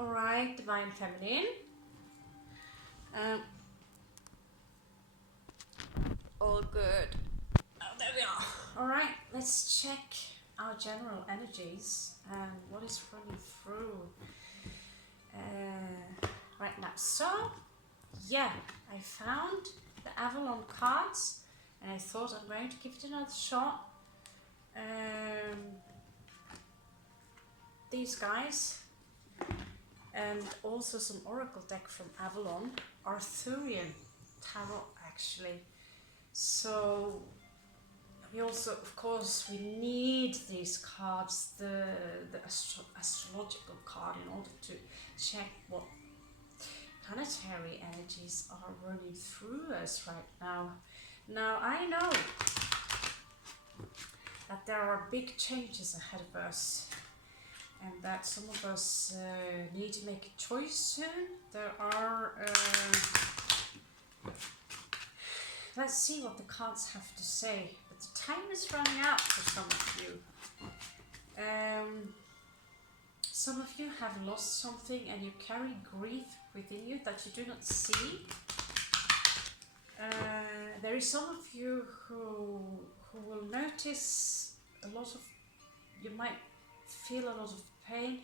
Alright, Divine Feminine. All good. Oh, there we are. Alright, let's check our general energies and what is running through right now. So, yeah, I found the Avalon cards and I thought I'm going to give it another shot. These guys and also some oracle deck from Avalon, Arthurian tarot actually. So we also, of course, we need these cards, the astrological card, in order to check what planetary energies are running through us right now. Now I know that there are big changes ahead of us, and that some of us need to make a choice soon. There are let's see what the cards have to say. But the time is running out for some of you. Some of you have lost something and you carry grief within you that you do not see. There is some of you who will notice a lot of, you might feel a lot of pain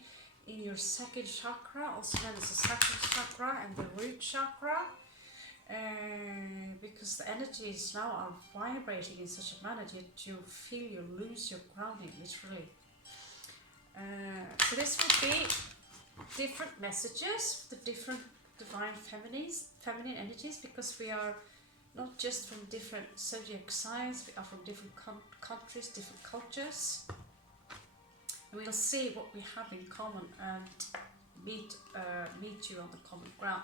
in your second chakra, also known as the sacral chakra and the root chakra. Because the energies now are vibrating in such a manner that you feel you lose your grounding, literally. So this will be different messages, the different divine feminine energies, because we are not just from different zodiac signs, we are from different countries, different cultures. And we'll see what we have in common and meet you on the common ground.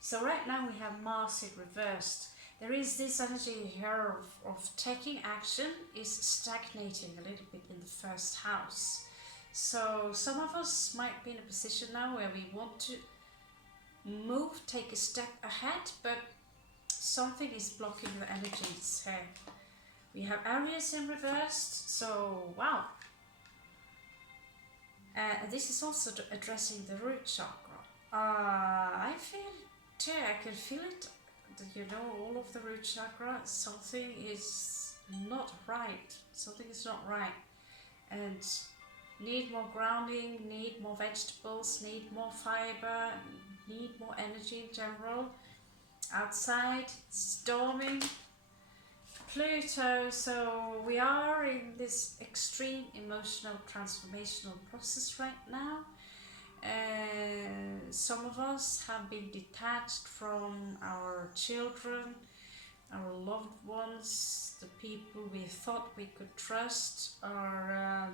So right now we have Mars in reversed. There is this energy here of taking action is stagnating a little bit in the first house. So some of us might be in a position now where we want to move, take a step ahead, but something is blocking the energies here. We have Aries in reversed, so wow. This is also addressing the root chakra. I feel too, I can feel it, that you know, all of the root chakra, something is not right. Something is not right. And need more grounding, need more vegetables, need more fiber, need more energy in general. Outside, it's storming. Pluto, so we are in this extreme emotional transformational process right now. Some of us have been detached from our children, our loved ones, the people we thought we could trust are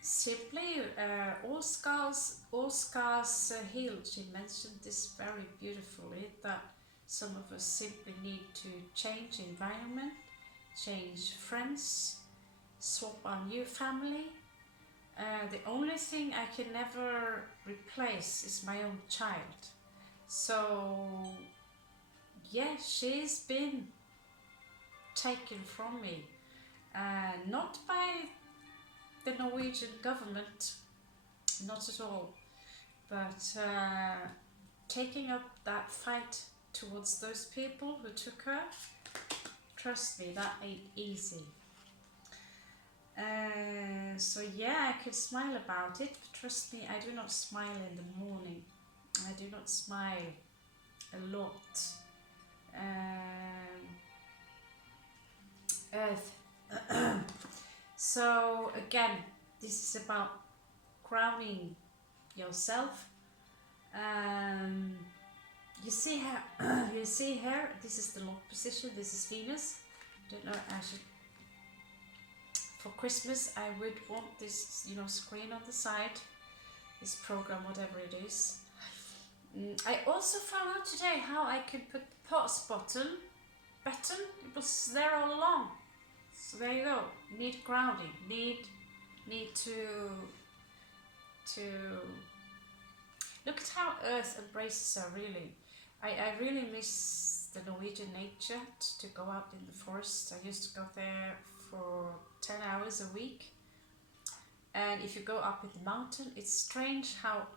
simply all scars healed. She mentioned this very beautifully, that some of us simply need to change environment, change friends, swap our new family. The only thing I can never replace is my own child. So yeah, she's been taken from me, not by the Norwegian government, not at all, but taking up that fight towards those people who took her. Trust me, that ain't easy. So yeah, I could smile about it, but trust me, I do not smile in the morning. I do not smile a lot. Earth. So again, this is about grounding yourself. You see here, this is the lock position, this is Venus. Don't know, actually. For Christmas, I would want this, screen on the side, this program, whatever it is. I also found out today how I could put the pause button. It was there all along. So there you go. Need grounding. Need to look at how Earth embraces her. Really, I really miss the Norwegian nature. To go out in the forest. I used to go there for 10 hours a week And if you go up in the mountain, it's strange how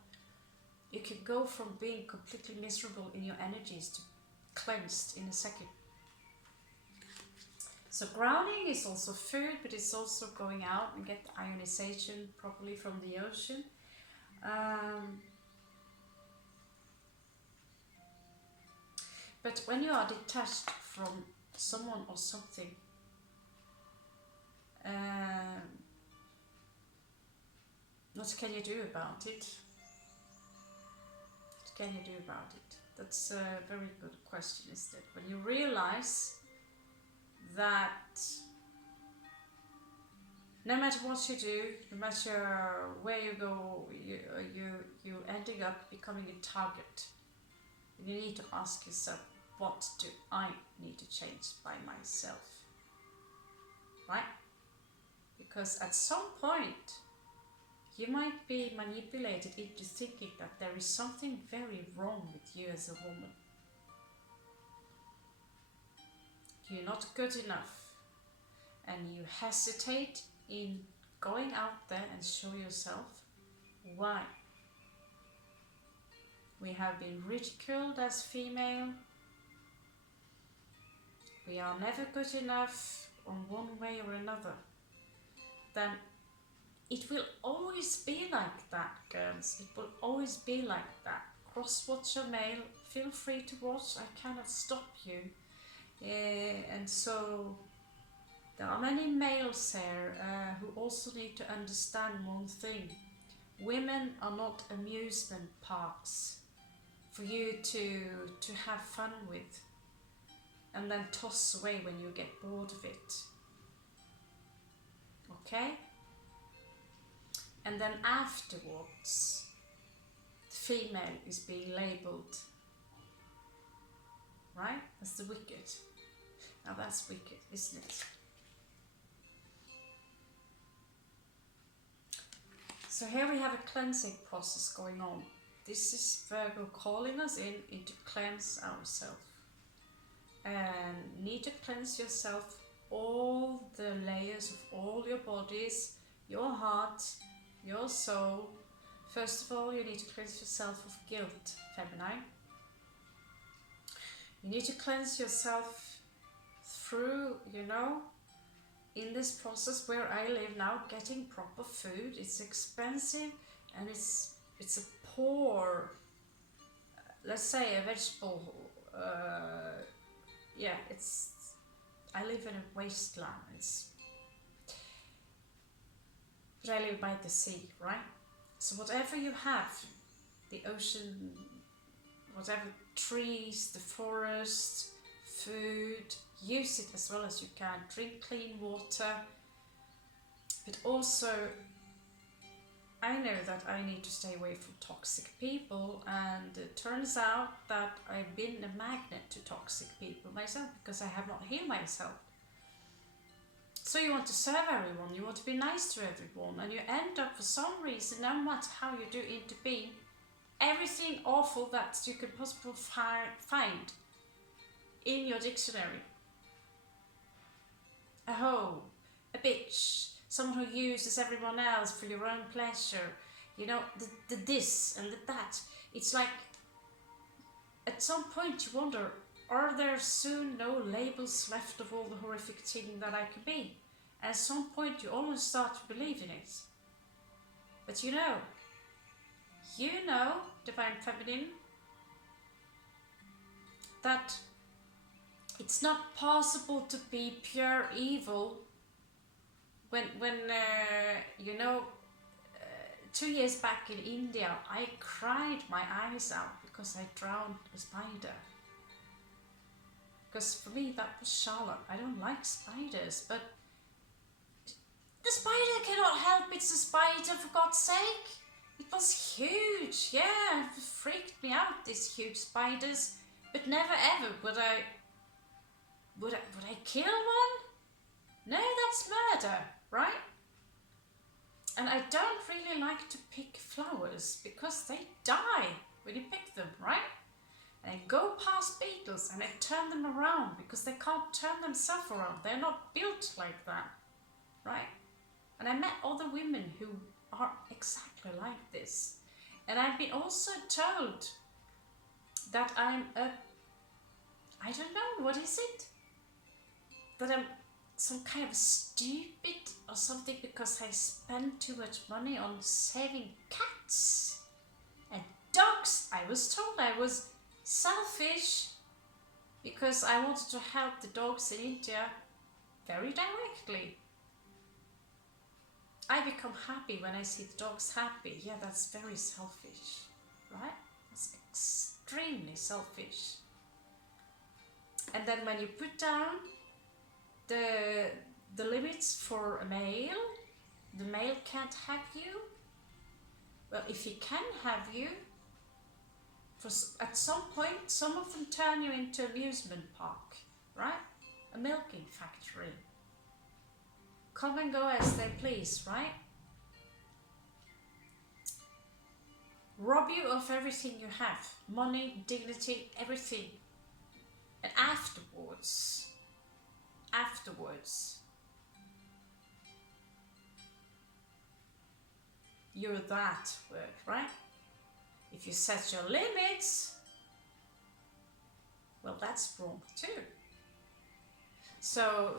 you can go from being completely miserable in your energies to cleansed in a second. So grounding is also food, but it's also going out and get the ionization properly from the ocean. But when you are detached from someone or something, what can you do about it? What can you do about it? That's a very good question, isn't it? When you realize that no matter what you do, no matter where you go, you're ending up becoming a target. You need to ask yourself, what do I need to change by myself? Right? Because at some point, you might be manipulated into thinking that there is something very wrong with you as a woman. You're not good enough, and you hesitate in going out there and show yourself. Why? We have been ridiculed as female. We are never good enough on one way or another. Then it will always be like that, girls. It will always be like that. Cross-watch your mail. Feel free to watch. I cannot stop you. And so there are many males here who also need to understand one thing. Women are not amusement parks for you to have fun with and then toss away when you get bored of it. Okay? And then afterwards, the female is being labelled. Right? That's the wicked. Now that's wicked, isn't it? So here we have a cleansing process going on. This is Virgo calling us into cleanse ourselves. And need to cleanse yourself, all the layers of all your bodies, your heart, your soul. First of all, you need to cleanse yourself of guilt, feminine. You need to cleanse yourself through, in this process where I live now, getting proper food. It's expensive and it's a poor, let's say a vegetable, I live in a wasteland. But I live by the sea, right? So whatever you have, the ocean, whatever trees, the forest, food, use it as well as you can. Drink clean water. But also, I know that I need to stay away from toxic people, and it turns out that I've been a magnet to toxic people myself because I have not healed myself. So you want to serve everyone, you want to be nice to everyone, and you end up for some reason, no matter how you do into being, everything awful that you could possibly find in your dictionary. A hoe, a bitch, someone who uses everyone else for your own pleasure, the this and the that. It's like, at some point you wonder, are there soon no labels left of all the horrific thing that I can be? At some point you almost start to believe in it. But you know, Divine Feminine, that it's not possible to be pure evil when 2 years back in India, I cried my eyes out because I drowned a spider. Because for me that was Charlotte. I don't like spiders, but the spider cannot help, it's a spider, for God's sake. It was huge, yeah, it freaked me out, these huge spiders. But never ever would I kill one? No, that's murder, right? And I don't really like to pick flowers because they die when you pick them, right? And I go past beetles and I turn them around because they can't turn themselves around. They're not built like that, right? And I met other women who are exactly like this. And I've been also told that I'm a, I don't know, what is it? That I'm some kind of stupid or something because I spend too much money on saving cats and dogs. I was told I was selfish because I wanted to help the dogs in India very directly. I become happy when I see the dogs happy. Yeah, that's very selfish, right? That's extremely selfish. And then when you put down the limits for a male, the male can't have you. Well, if he can have you, at some point, some of them turn you into an amusement park, right? A milking factory. Come and go as they please, right? Rob you of everything you have. Money, dignity, everything. And afterwards, you're that word, right? If you set your limits, well, that's wrong too. So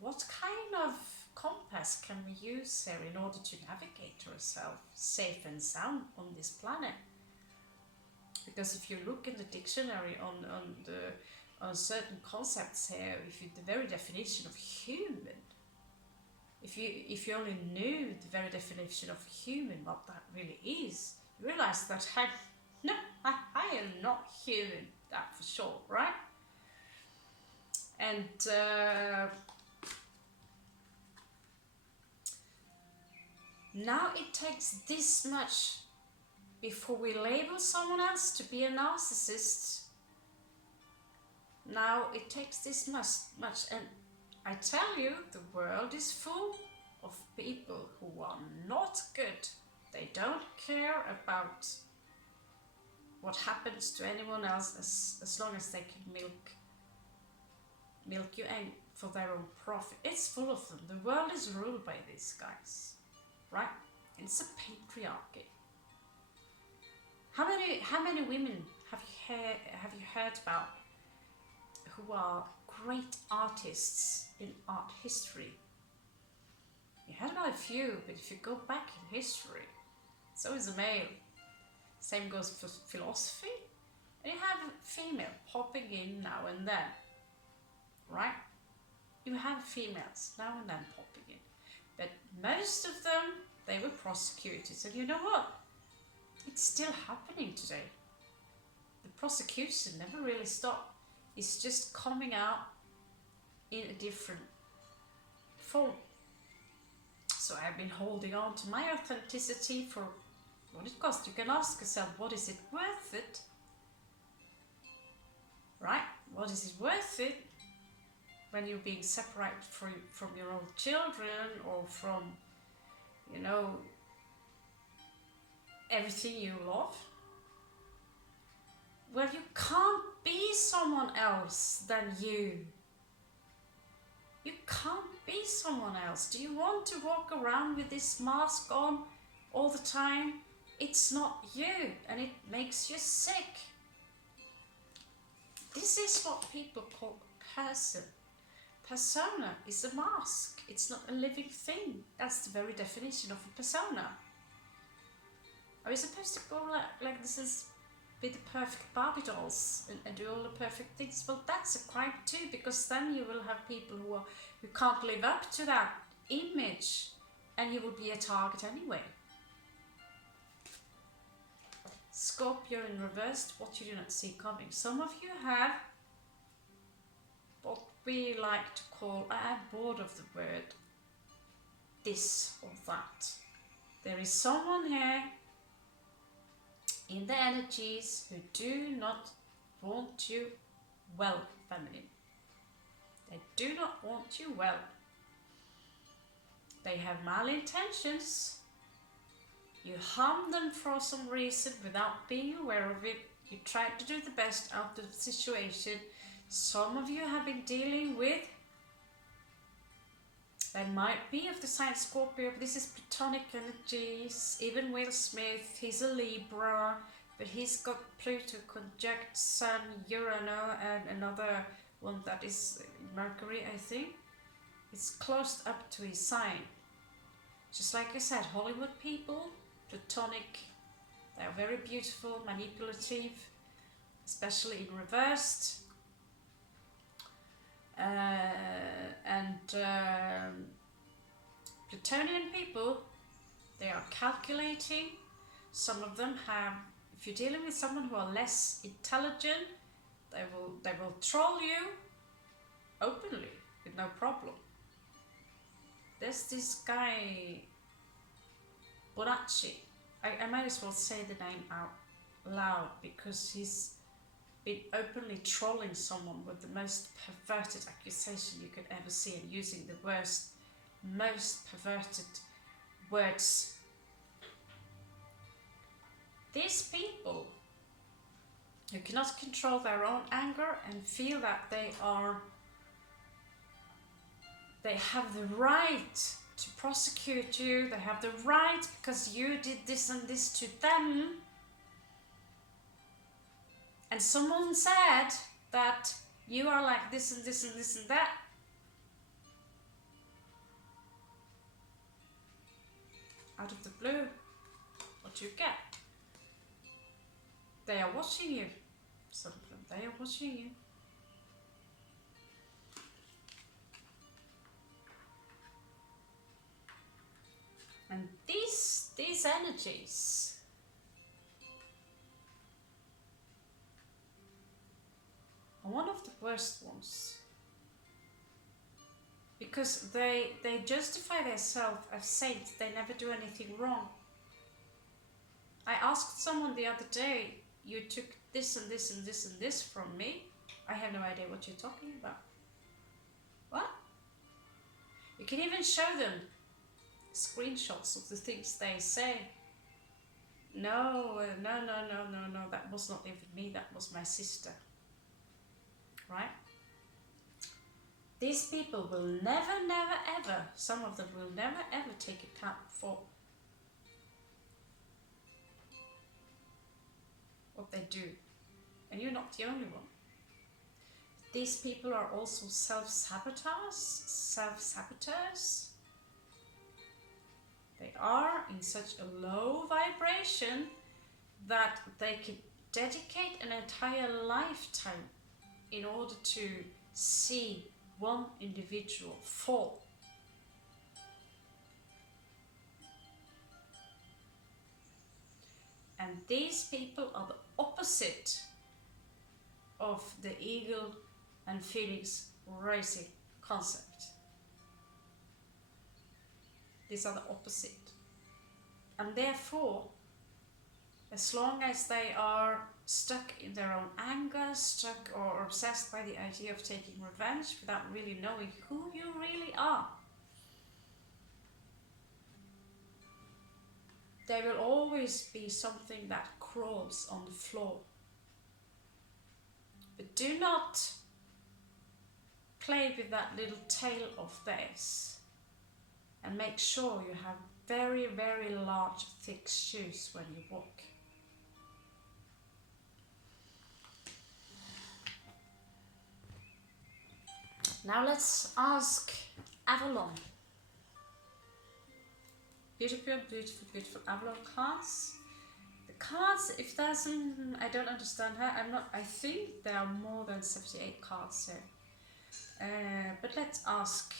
what kind of compass can we use here in order to navigate ourselves safe and sound on this planet? Because if you look in the dictionary on certain concepts here, the very definition of human, if you only knew the very definition of human, what that really is, you realize that I am not human, that for sure, right? And now it takes this much before we label someone else to be a narcissist. Now it takes this much, and I tell you, the world is full of people who are not good. They don't care about what happens to anyone else as long as they can milk you and for their own profit. It's full of them. The world is ruled by these guys, right? It's a patriarchy. How many women have you heard about who are great artists in art history? You heard about a few, but if you go back in history, so is a male. Same goes for philosophy. And you have a female popping in now and then, right? You have females now and then popping in. But most of them, they were prosecuted. And you know what? It's still happening today. The prosecution never really stopped. It's just coming out in a different form. So I've been holding on to my authenticity for what it costs. You can ask yourself, what is it worth it? Right? What is it worth it when you're being separated from your own children or from, everything you love? Well, you can't be someone else than you. You can't be someone else. Do you want to walk around with this mask on all the time? It's not you, and it makes you sick. This is what people call a person. Persona is a mask. It's not a living thing. That's the very definition of a persona. Are you supposed to go like this is with the perfect Barbie dolls and do all the perfect things? Well, that's a crime too, because then you will have people who can't live up to that image, and you will be a target anyway. Scorpio in reversed, what you do not see coming. Some of you have what we like to call, I'm bored of the word, this or that. There is someone here in the energies who do not want you well, feminine. They do not want you well. They have malintentions. You harm them for some reason without being aware of it. You try to do the best out of the situation. Some of you have been dealing with They might be of the sign Scorpio, but this is Platonic energies. Even Will Smith, he's a Libra, but he's got Pluto conjunct Sun, Uranus, and another one that is Mercury, I think. It's closed up to his sign. Just like I said, Hollywood people, Platonic, they are very beautiful, manipulative, especially in reversed. Plutonian people, they are calculating. Some of them have, if you're dealing with someone who are less intelligent, they will troll you openly with no problem. There's this guy Bonacci. I might as well say the name out loud because he's been openly trolling someone with the most perverted accusation you could ever see, and using the worst, most perverted words. These people who cannot control their own anger and feel that they have the right to prosecute you, they have the right because you did this and this to them. And someone said that you are like this and this and this and that. Out of the blue, what you get? They are watching you. Some of them, they are watching you. And these energies are one of the worst ones, because they justify themselves as saints. They never do anything wrong. I asked someone the other day, you took this and this and this and this from me. I have no idea what you're talking about. What? You can even show them screenshots of the things they say. No, that was not even me, that was my sister. Right? These people will never ever, some of them will never ever take account for what they do. And you're not the only one. These people are also self-saboteurs. They are in such a low vibration that they can dedicate an entire lifetime in order to see one individual fall. And these people are the opposite of the ego and feelings raising concept. These are the opposite. And therefore, as long as they are stuck in their own anger, stuck or obsessed by the idea of taking revenge without really knowing who you really are, there will always be something that crawls on the floor. But do not play with that little tail of theirs, and make sure you have very large thick shoes when you walk. Now let's ask Avalon. Beautiful Avalon cards. The cards, if there's some, I don't understand her. I think there are more than 78 cards here. But let's ask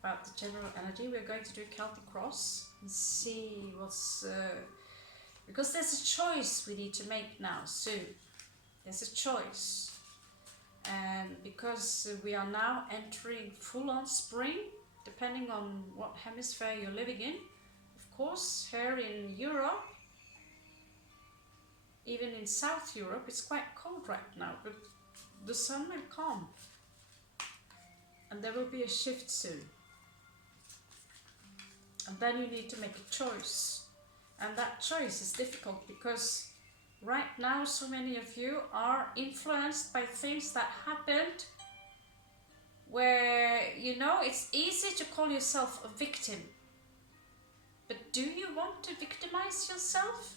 about the general energy. We're going to do Celtic Cross and see what's... because there's a choice we need to make now soon. There's a choice. And because we are now entering full-on spring, depending on what hemisphere you're living in. Of course, here in Europe, even in South Europe, it's quite cold right now, but the sun will come. And there will be a shift soon. And then you need to make a choice. And that choice is difficult because right now so many of you are influenced by things that happened where, you know, it's easy to call yourself a victim. But do you want to victimize yourself?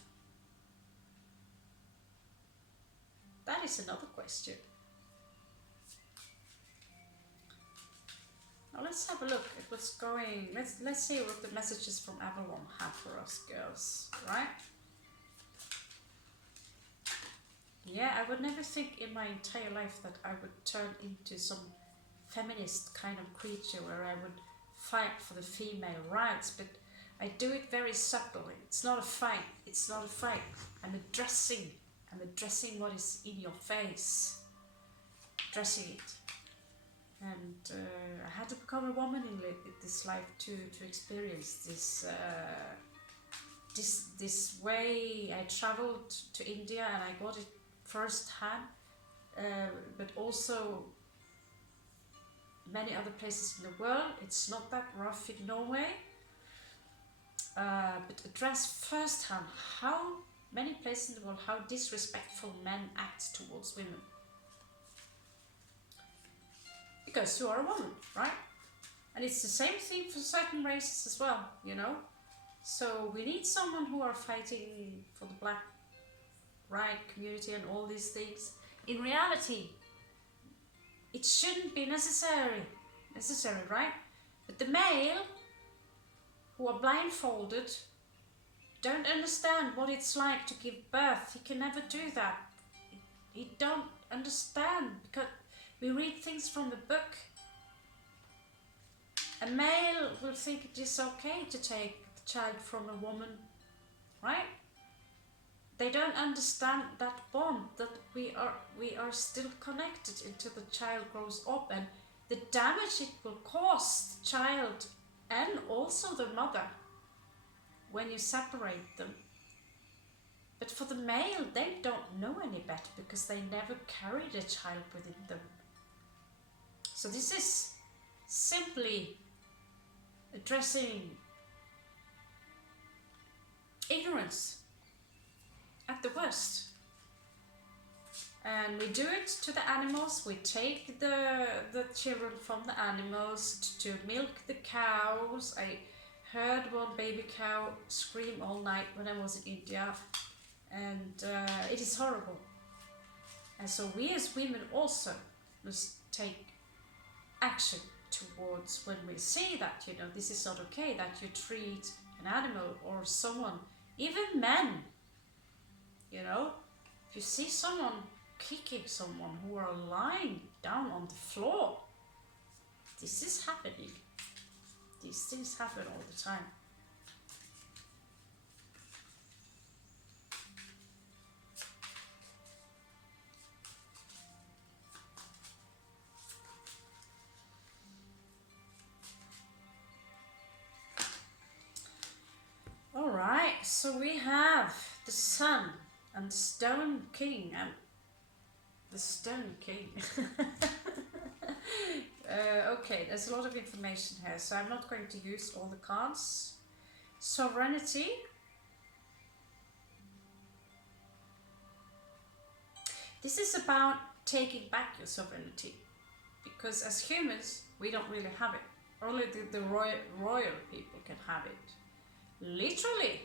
That is another question. Now let's have a look at what's going. Let's see what the messages from Avalon have for us girls, right? Yeah, I would never think in my entire life that I would turn into some feminist kind of creature where I would fight for the female rights, but I do it very subtly. It's not a fight. It's not a fight. I'm addressing what is in your face. Addressing it. And I had to become a woman in this life to experience this way. I traveled to India and I got it firsthand, but also many other places in the world. It's not that rough in Norway, but address firsthand how many places in the world, how disrespectful men act towards women. Because you are a woman, right? And it's the same thing for certain races as well, you know? So we need someone who are fighting for the black right community and all these things. In reality, it shouldn't be necessary, right? But the male who are blindfolded don't understand what it's like to give birth. He can never do that. He don't understand because we read things from the book. A male will think it is okay to take the child from a woman, right? They don't understand that bond, that we are still connected until the child grows up, and the damage it will cause the child and also the mother when you separate them. But for the male, they don't know any better because they never carried a child within them. So this is simply addressing ignorance at the worst. And we do it to the animals. We take the children from the animals to milk the cows. I heard one baby cow scream all night when I was in India, and it is horrible. And so we as women also must take action towards when we see that, you know, this is not okay, that you treat an animal or someone, even men, you know, if you see someone kicking someone who are lying down on the floor, this is happening. These things happen all the time. Alright, so we have the Sun and the Stone King and the Stone King. Okay, there's a lot of information here, so I'm not going to use all the cards. Serenity. This is about taking back your sovereignty, because as humans, we don't really have it. Only the royal people can have it. Literally,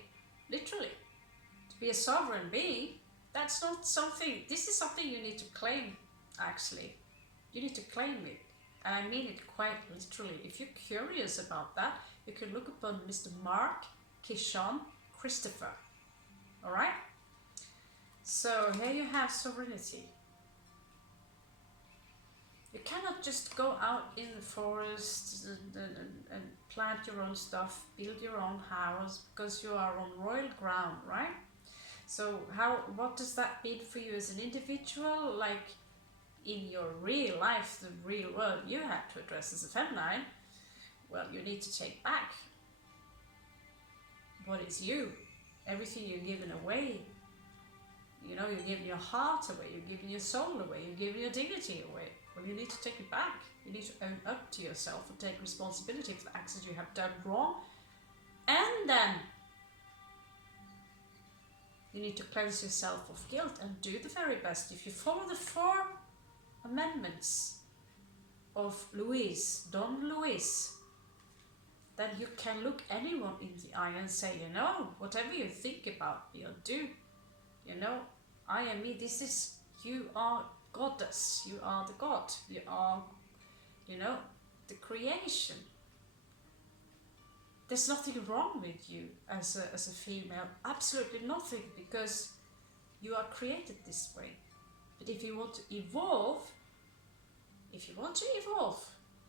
to be a sovereign being, that's not something, this is something you need to claim, actually. You need to claim it, and I mean it quite literally. If you're curious about that, you can look upon Mr. Mark Kishon Christopher, alright? So here you have sovereignty. You cannot just go out in the forest and plant your own stuff, build your own house, because you are on royal ground, right? So what does that mean for you as an individual? Like in your real life, the real world you have to address as a feminine, well, you need to take back what is you. Everything you're given away. You know, you're giving your heart away, you're giving your soul away, you're giving your dignity away. Well, you need to take it back. You need to own up to yourself and take responsibility for the actions you have done wrong. And then you need to cleanse yourself of guilt and do the very best. If you follow the 4 amendments, of Luis, Don Luis, then you can look anyone in the eye and say, you know, whatever you think about me or do, you know, I am me, this is, you are goddess, you are the god, you are, you know, the creation. There's nothing wrong with you as a female, absolutely nothing, because you are created this way. But if you want to evolve,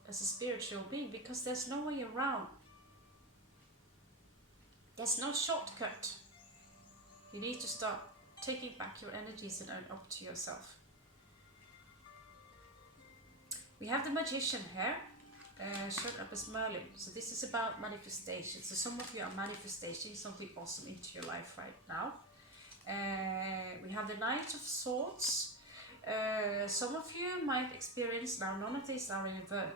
as a spiritual being, because there's no way around, there's no shortcut. You need to start taking back your energies and own up to yourself. We have the magician here, showed up as Merlin. So this is about manifestation. So some of you are manifesting something awesome into your life right now. We have the Knight of Swords. Some of you might experience, now none of these are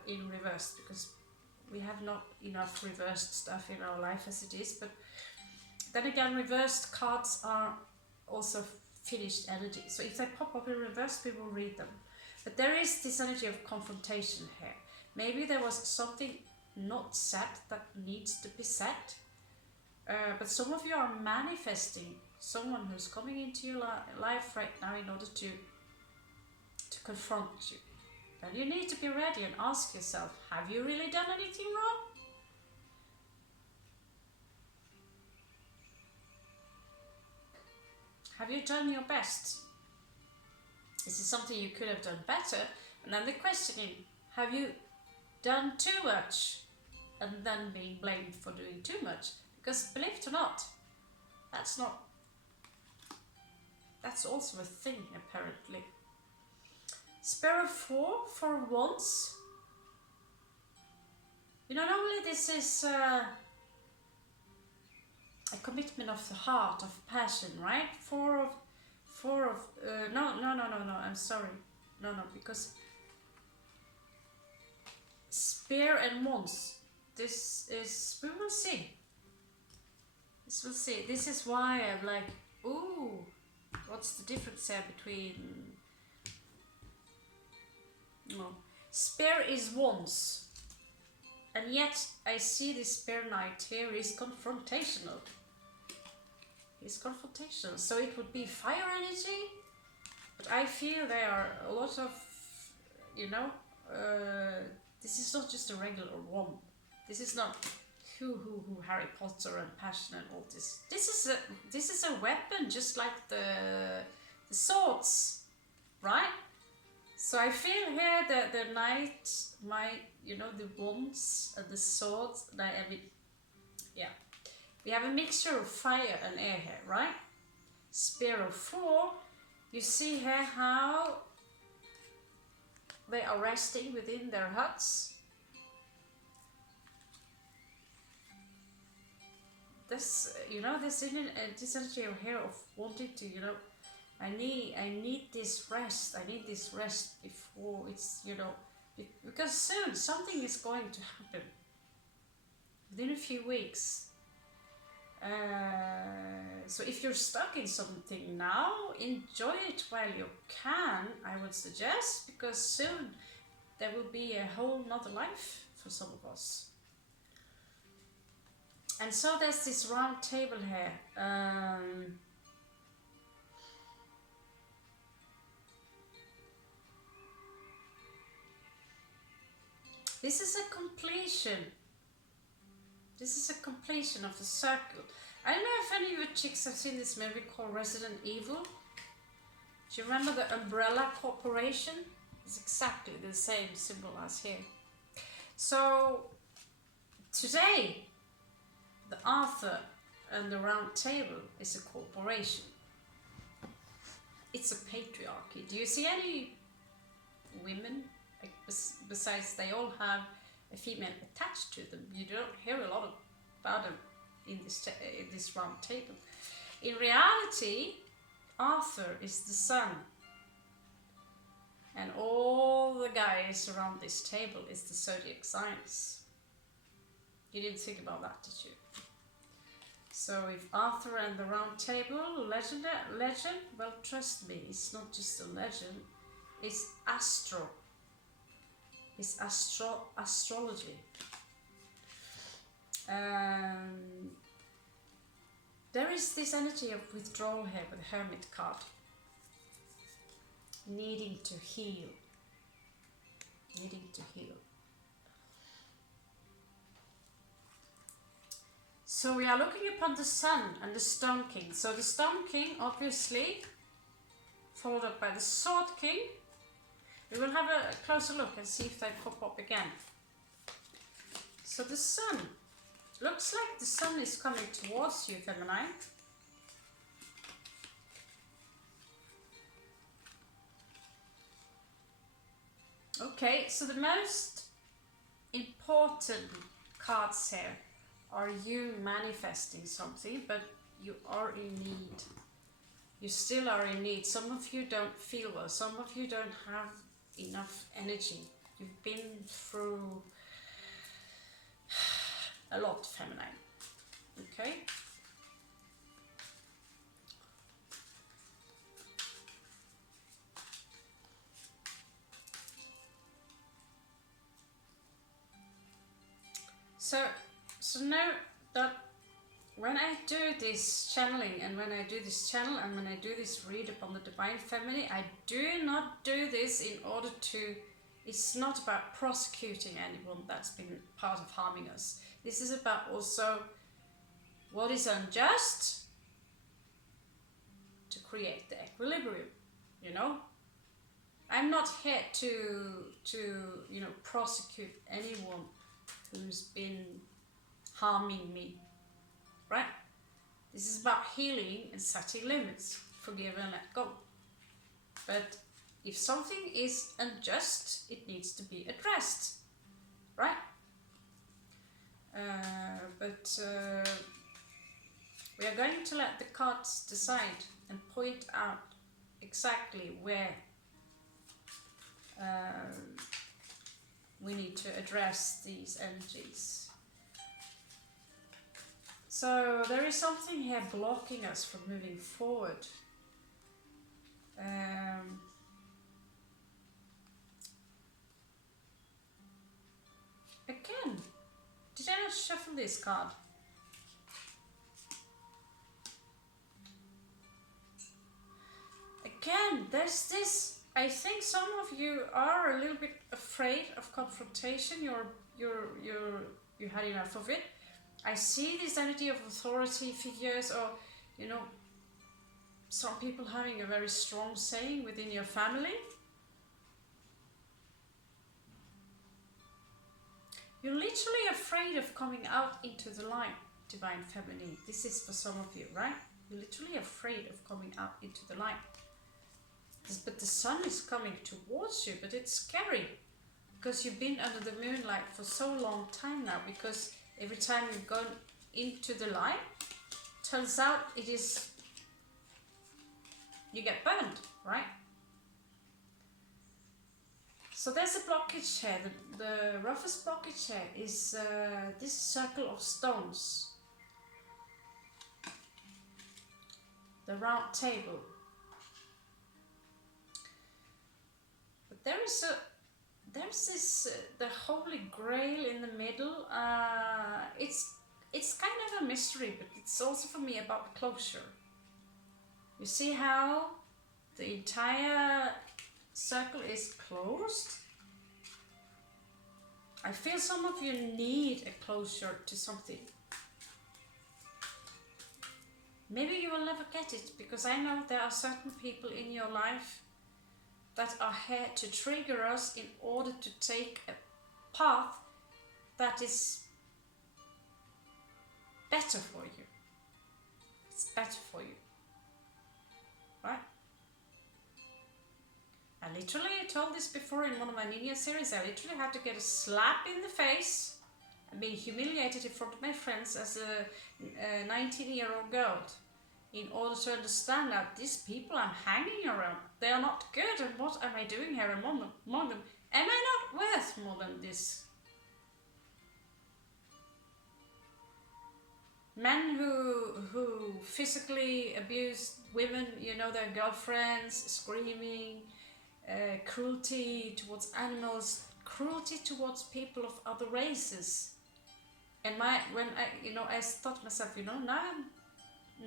in reverse, because we have not enough reversed stuff in our life as it is, but then again, reversed cards are also finished energy. So if they pop up in reverse, we will read them. But there is this energy of confrontation here. Maybe there was something not said that needs to be said, but some of you are manifesting someone who's coming into your life right now in order to confront you. And you need to be ready and ask yourself, have you really done anything wrong? Have you done your best? Is it something you could have done better? And then the question is, have you done too much and then being blamed for doing too much? Because believe it or not, that's also a thing apparently. Sparrow 4 for once. You know, normally this is a commitment of the heart, of passion, right? No, I'm sorry. No, because Spear and Wands, this is, we will see. This is why I'm like, ooh, what's the difference here between, no, Spear is Wands, and yet I see this Spear Knight here is confrontational. So it would be fire energy, but I feel there are a lot of, you know, this is not just a regular wand. This is not who Harry Potter and passion and all this. This is a weapon, just like the swords, right? So I feel here that the knight might, you know, the wands and the swords. I mean, yeah. We have a mixture of fire and air here, right? Spear of 4, you see here how they are resting within their huts. This, you know, this energy here of wanting to, you know, I need this rest. I need this rest before it's, you know, because soon something is going to happen. Within a few weeks. So if you're stuck in something now, enjoy it while you can, I would suggest, because soon there will be a whole nother life for some of us. And so there's this round table here. This is a completion. This is a completion of the circle. I don't know if any of you chicks have seen this movie called Resident Evil. Do you remember the Umbrella Corporation? It's exactly the same symbol as here. So today, the Arthur and the Round Table is a corporation. It's a patriarchy. Do you see any women, like, besides they all have a female attached to them? You don't hear a lot about them in this round table. In reality, Arthur is the sun, and all the guys around this table is the zodiac signs. You didn't think about that, did you? So if Arthur and the Round Table, legend, well, trust me, it's not just a legend, it's astro. is astrology. There is this energy of withdrawal here with the Hermit card. Needing to heal. Needing to heal. So we are looking upon the Sun and the Stone King. So the Stone King, obviously, followed up by the Sword King. We will have a closer look and see if they pop up again. So the Sun. Looks like the Sun is coming towards you, Feminine. Okay, so the most important cards here are you manifesting something, but you are in need. You still are in need. Some of you don't feel well. Some of you don't have enough energy. You've been through a lot, Feminine. Okay? So now that when I do this channeling and when I do this channel and when I do this read upon the Divine Feminine, I do not do this in order to, it's not about prosecuting anyone that's been part of harming us. This is about also what is unjust to create the equilibrium, you know? I'm not here to you know, prosecute anyone who's been harming me, right? This is about healing and setting limits, forgive and let go. But if something is unjust, it needs to be addressed, right? We are going to let the cards decide and point out exactly where we need to address these energies. So there is something here blocking us from moving forward. Again, did I not shuffle this card? Again, there's this. I think some of you are a little bit afraid of confrontation. You had enough of it. I see this energy of authority figures, or you know, some people having a very strong saying within your family. You're literally afraid of coming out into the light, Divine Feminine. This is for some of you, right? You're literally afraid of coming out into the light. But the Sun is coming towards you, but it's scary because you've been under the moonlight for so long time now, because every time you've gone into the light, turns out it is, you get burned, right? So there's a blockage here. The roughest blockage here is this circle of stones. The round table. But there's this the Holy Grail in the middle. It's kind of a mystery, but it's also for me about closure. You see how the entire circle is closed? I feel some of you need a closure to something. Maybe you will never get it, because I know there are certain people in your life that are here to trigger us in order to take a path that is better for you. It's better for you, right? I literally told this before in one of my Ninja series. I literally had to get a slap in the face and being humiliated in front of my friends as a 19-year-old girl in order to understand that these people I'm hanging around, they are not good, and what am I doing here among them? Am I not worth more than this? Men who physically abuse women, you know, their girlfriends, screaming, cruelty towards animals, cruelty towards people of other races. And when I thought to myself,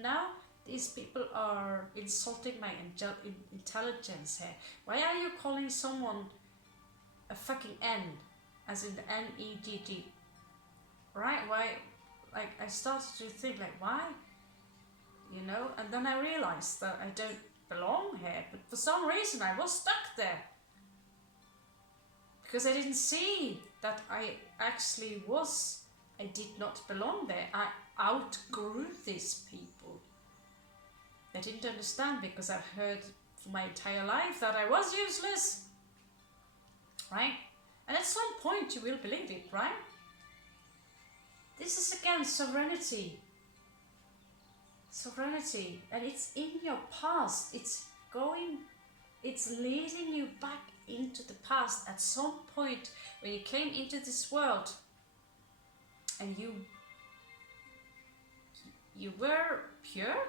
now these people are insulting my intelligence here. Why are you calling someone a fucking N, as in the N-E-D-D? Right? Why? Like, I started to think, like, why? And then I realized that I don't belong here, but for some reason I was stuck there. Because I didn't see that I did not belong there. I outgrew these people. I didn't understand because I've heard for my entire life that I was useless. Right? And at some point you will believe it, right? This is again serenity. Serenity. And it's in your past. It's leading you back into the past at some point when you came into this world and you were pure.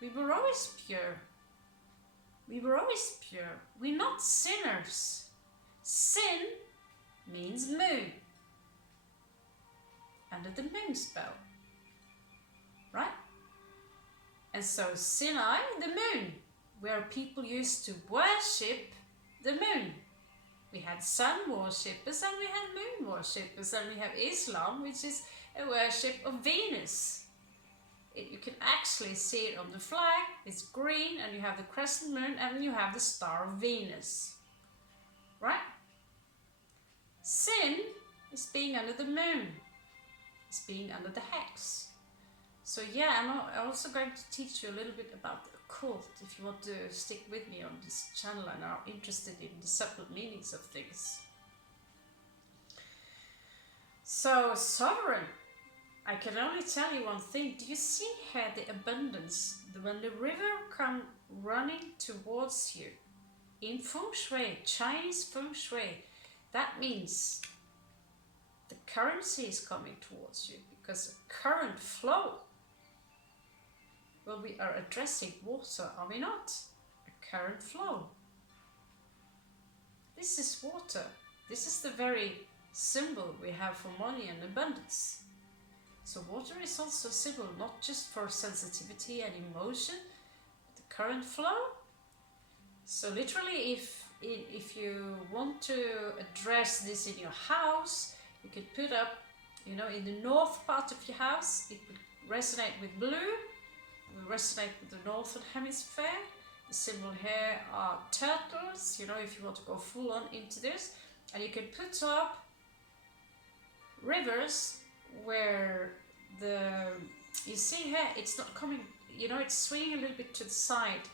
We were always pure. We were always pure. We're not sinners. Sin means moon. Under the moon spell. Right? And so Sinai, the moon, where people used to worship the moon. We had sun worshippers and we had moon worshippers, and we have Islam, which is a worship of Venus. You can actually see it on the flag. It's green, and you have the crescent moon, and you have the star of Venus. Right? Sin is being under the moon. It's being under the hex. So yeah, I'm also going to teach you a little bit about the occult if you want to stick with me on this channel and are interested in the subtle meanings of things. So, sovereign. I can only tell you one thing. Do you see here the abundance? When the river comes running towards you, in Feng Shui, Chinese Feng Shui, that means the currency is coming towards you, because current flow. Well, we are addressing water, are we not? A current flow. This is water. This is the very symbol we have for money and abundance. So water is also a symbol, not just for sensitivity and emotion, but the current flow. So literally, if you want to address this in your house, you can put up, in the north part of your house, it will resonate with blue, it will resonate with the northern hemisphere. The symbol here are turtles, if you want to go full on into this. And you can put up rivers where you see here, it's not coming, it's swinging a little bit to the side.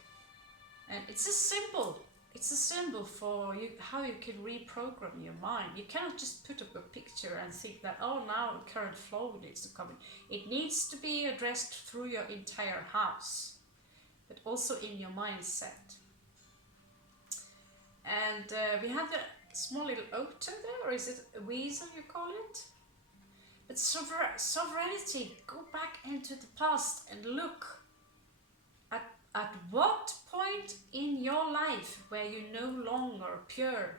And it's a symbol. It's a symbol for you, how you can reprogram your mind. You cannot just put up a picture and think that, oh, now the current flow needs to come in. It needs to be addressed through your entire house, but also in your mindset. And we have a small little otter there, or is it a weasel you call it? But sovereignty, go back into the past and look at what point in your life where you're no longer pure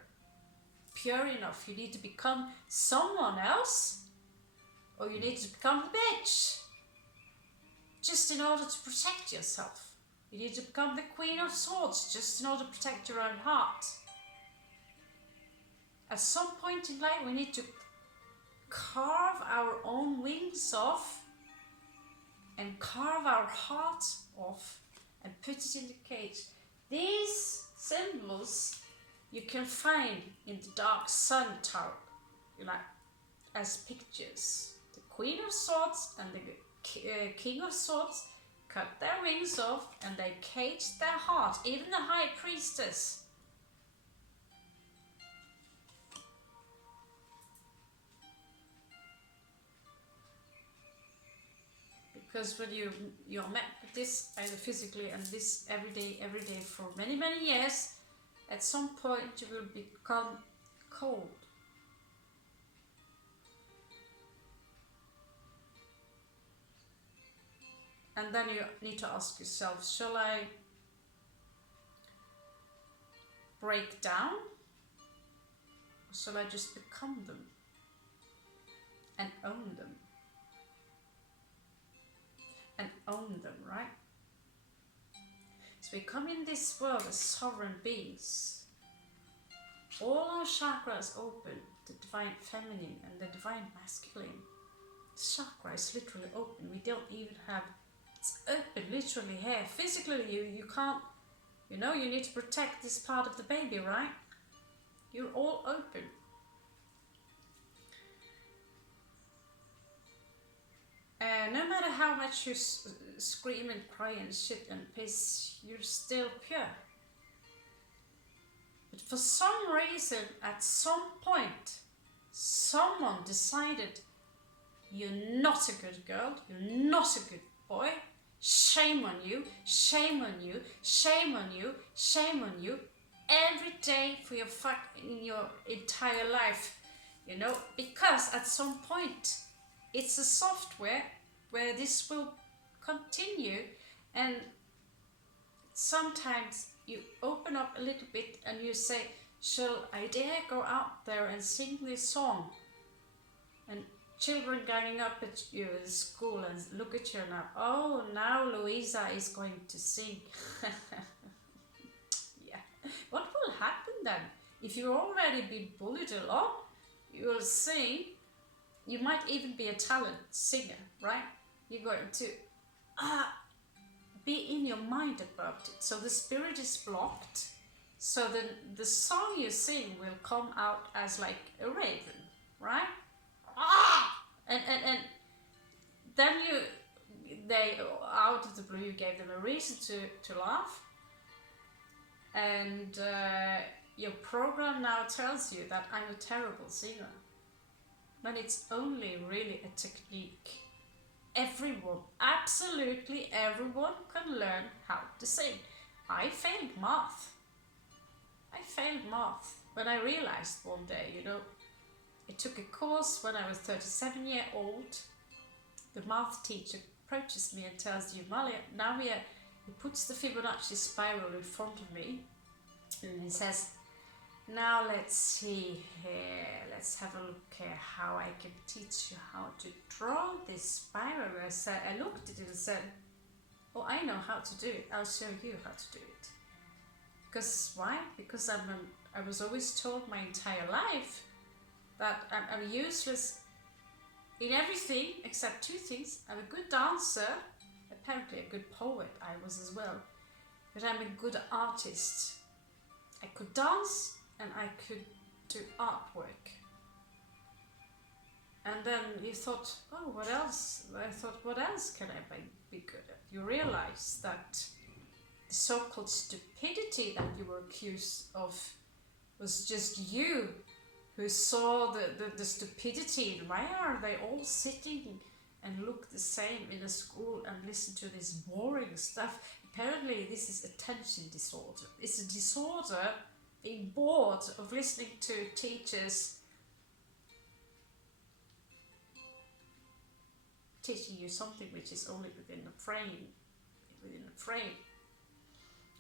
enough. You need to become someone else, or you need to become a bitch, just in order to protect yourself. You need to become the Queen of Swords, just in order to protect your own heart. At some point in life, we need to carve our own wings off and carve our heart off and put it in the cage. These symbols you can find in the Dark Sun Tarot, as pictures. The Queen of Swords and the King of Swords cut their wings off and they caged their heart. Even the High Priestess. Because when you're met with this either physically and this every day for many years, at some point you will become cold. And then you need to ask yourself, shall I break down? Or shall I just become them and own them? And own them, right? So we come in this world as sovereign beings. All our chakras open, the divine feminine and the divine masculine. The chakra is literally open. We don't even have, it's open literally here. Physically you can't, you know, you need to protect this part of the baby, right? You're all open. No matter how much you scream and cry and shit and piss, you're still pure. But for some reason, at some point, someone decided, you're not a good girl, you're not a good boy, shame on you, shame on you, shame on you, shame on you, every day for your in your entire life, you know, because at some point, it's a software where this will continue, and sometimes you open up a little bit and you say, shall I dare go out there and sing this song? And children going up at you in school and look at you now, oh, now Louisa is going to sing. Yeah. What will happen then? If you've already been bullied along, you will sing. You might even be a talent singer, right? You're going to be in your mind about it. So the spirit is blocked. So then the song you sing will come out as like a raven, right? And then they out of the blue you gave them a reason to laugh. And your program now tells you that I'm a terrible singer. But it's only really a technique. Everyone, absolutely everyone can learn how to sing. I failed math. When I realized one day, you know, I took a course when I was 37 years old. The math teacher approaches me and tells you, Malia, now he puts the Fibonacci spiral in front of me and he says, now let's see here, let's have a look here how I can teach you how to draw this spiral. I looked at it and said, oh, I know how to do it, I'll show you how to do it. Because why? Because I was always told my entire life that I'm useless in everything except two things. I'm a good dancer, apparently a good poet I was as well, but I'm a good artist. I could dance and I could do artwork. And then you thought, oh, what else? I thought, what else can I be good at? You realize that the so-called stupidity that you were accused of was just you who saw the stupidity. Why are they all sitting and look the same in a school and listen to this boring stuff? Apparently this is attention disorder. It's a disorder, being bored of listening to teachers teaching you something which is only within a frame.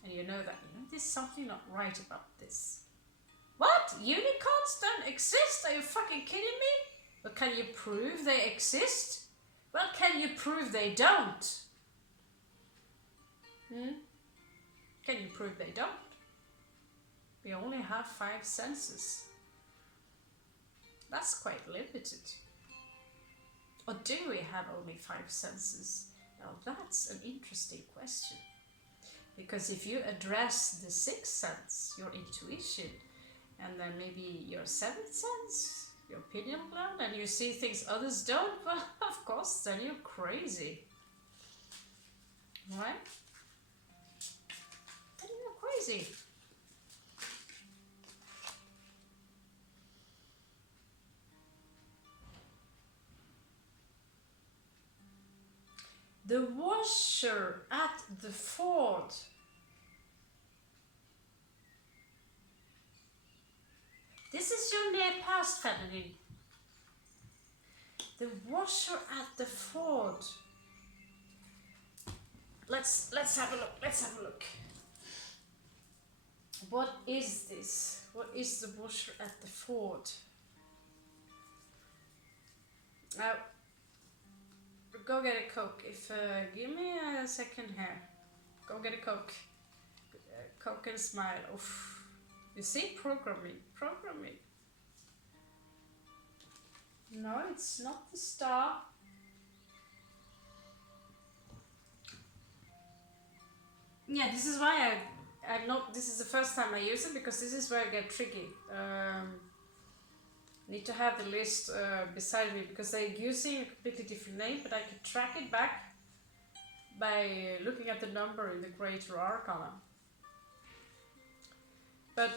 And you know that, there's something not right about this. What? Unicorns don't exist? Are you fucking kidding me? But can you prove they exist? Well, can you prove they don't? Can you prove they don't? We only have 5 senses. That's quite limited. Or do we have only 5 senses? Now that's an interesting question. Because if you address the 6th sense, your intuition, and then maybe your 7th sense, your pineal gland, and you see things others don't, well, of course, then you're crazy. Right? Then you're crazy. The washer at the ford. This is your near past feminine. The washer at the ford. Let's have a look. What is this? What is the washer at the ford? Now, go get a Coke. Give me a second here. Go get a Coke. Coke and smile. Oof. You see, programming. No, it's not the star. Yeah, this is why I'm not. This is the first time I use it, because this is where I get tricky. Need to have the list beside me, because they're using a completely different name, but I can track it back by looking at the number in the Greater Arcana. But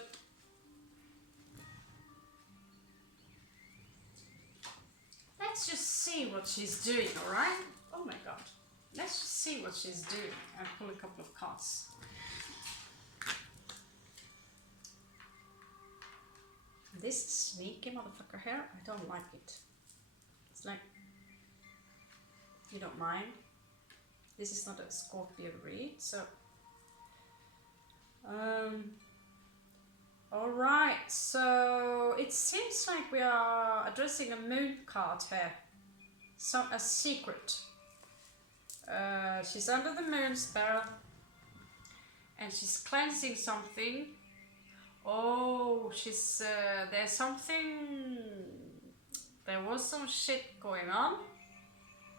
let's just see what she's doing, alright? Oh my god. Let's just see what she's doing. I'll pull a couple of cards. This sneaky motherfucker here, I don't like it. It's like, if you don't mind, this is not a Scorpio read, so alright, so it seems like we are addressing a moon card here. A secret. She's under the moon spell and she's cleansing something. Oh, she's there's something. There was some shit going on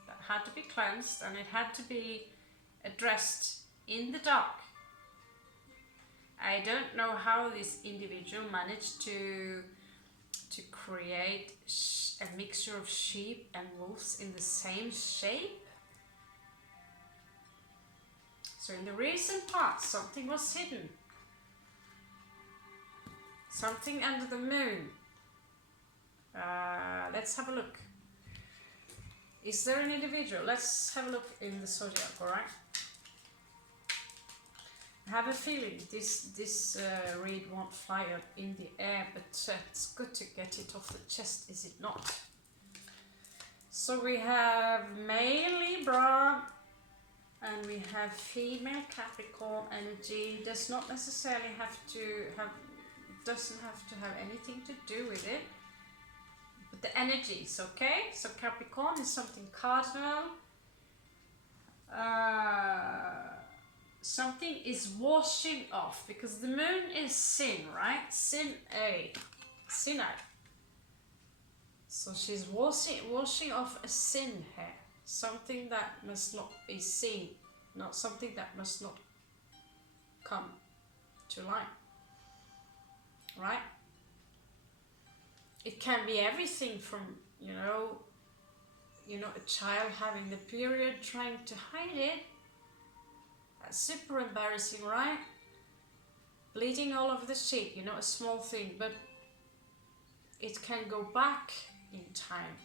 that had to be cleansed, and it had to be addressed in the dark. I don't know how this individual managed to create a mixture of sheep and wolves in the same shape. So in the recent past, something was hidden. Something under the moon. Let's have a look. Is there an individual? Let's have a look in the zodiac, alright? I have a feeling this read won't fly up in the air, but it's good to get it off the chest, is it not? So we have male Libra and we have female Capricorn energy. Does not necessarily have to have, doesn't have to have anything to do with it, but the energies, okay? So Capricorn is something cardinal. Something is washing off, because the moon is sin, right? Sin A. So she's washing off a sin here. Something that must not be seen. Not something that must not come to light. Right? It can be everything from, you know, a child having the period, trying to hide it. That's super embarrassing, right? Bleeding all over the sheet, a small thing, but it can go back in time.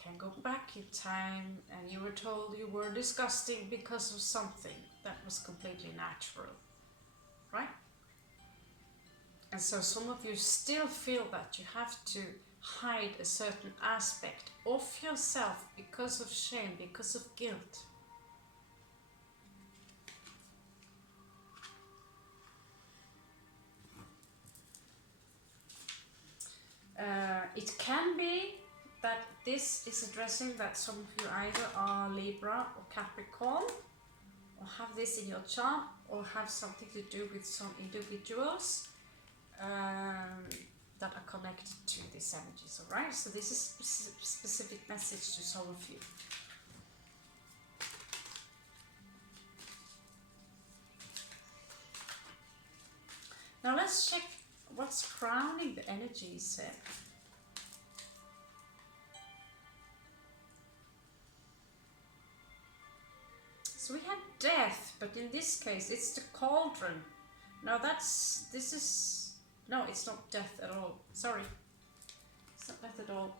Can go back in time, and you were told you were disgusting because of something that was completely natural, right? And so some of you still feel that you have to hide a certain aspect of yourself because of shame, because of guilt. It can be that this is addressing that some of you either are Libra or Capricorn, or have this in your chart, or have something to do with some individuals that are connected to these energies, alright? So this is a specific message to some of you. Now let's check what's crowning the energies here. So we had death, but in this case it's the Cauldron. Now no, it's not death at all. Sorry. It's not death at all.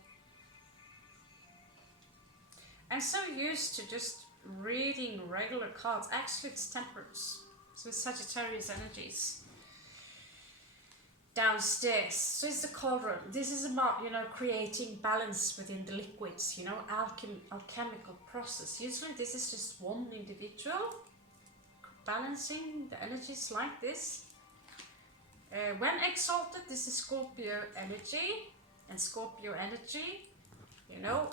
I'm so used to just reading regular cards. Actually, it's Temperance. So it's Sagittarius energies. Downstairs. So it's the Cauldron. This is about, creating balance within the liquids, alchemical process. Usually this is just one individual balancing the energies like this. When exalted, this is Scorpio energy, and Scorpio energy, you know,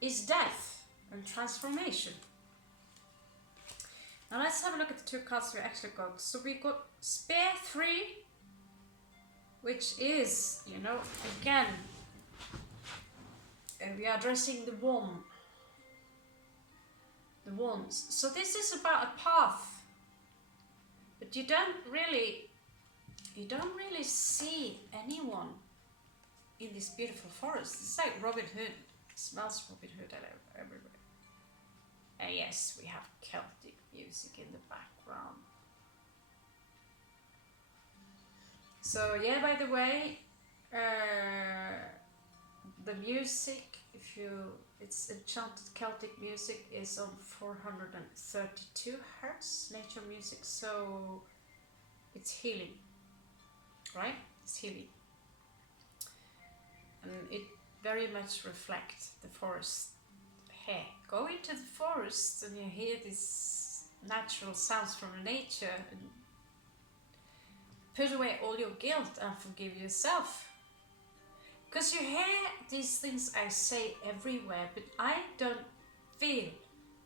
is death and transformation. Now let's have a look at the two cards we actually got. So we got Spear 3, which is, you know, again, we are addressing the wands. So this is about a path, but you don't really see anyone in this beautiful forest. It's like Robin Hood. It smells Robin Hood everywhere. And yes, we have Celtic music in the background. So yeah, by the way, the music, it's enchanted Celtic music, is on 432 hertz, nature music, so it's healing, right? It's healing. And it very much reflects the forest here. Go into the forest and you hear these natural sounds from nature, and put away all your guilt and forgive yourself. Because you hear these things I say everywhere, but I don't feel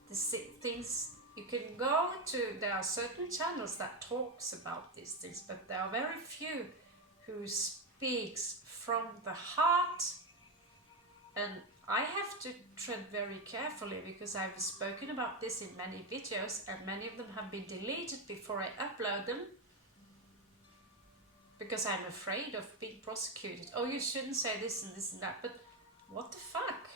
the things. You can go to, there are certain channels that talks about these things, but there are very few who speaks from the heart. And I have to tread very carefully, because I've spoken about this in many videos, and many of them have been deleted before I upload them, because I'm afraid of being prosecuted. Oh, you shouldn't say this and this and that, but what the fuck?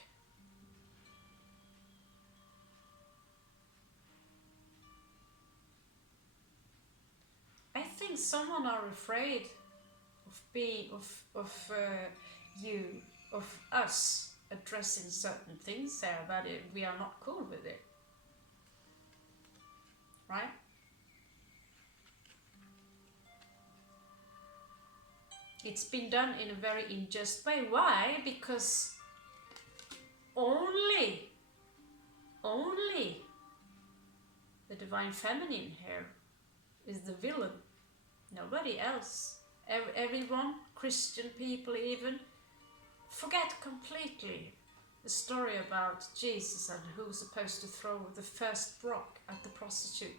I think someone are afraid of being, of us addressing certain things there, that we are not cool with it, right? It's been done in a very unjust way. Why? Because only the divine feminine here is the villain. Nobody else. Everyone, Christian people even, forget completely the story about Jesus and who's supposed to throw the first rock at the prostitute.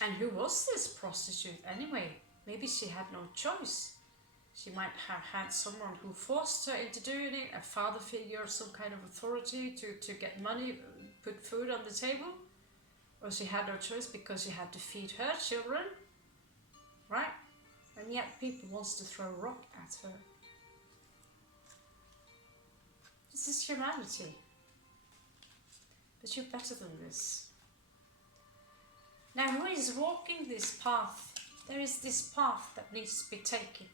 And who was this prostitute anyway? Maybe she had no choice. She might have had someone who forced her into doing it, a father figure, some kind of authority to get money, put food on the table. Or she had no choice because she had to feed her children, right? And yet people wants to throw a rock at her. This is humanity. But you're better than this. Now, who is walking this path? There is this path that needs to be taken.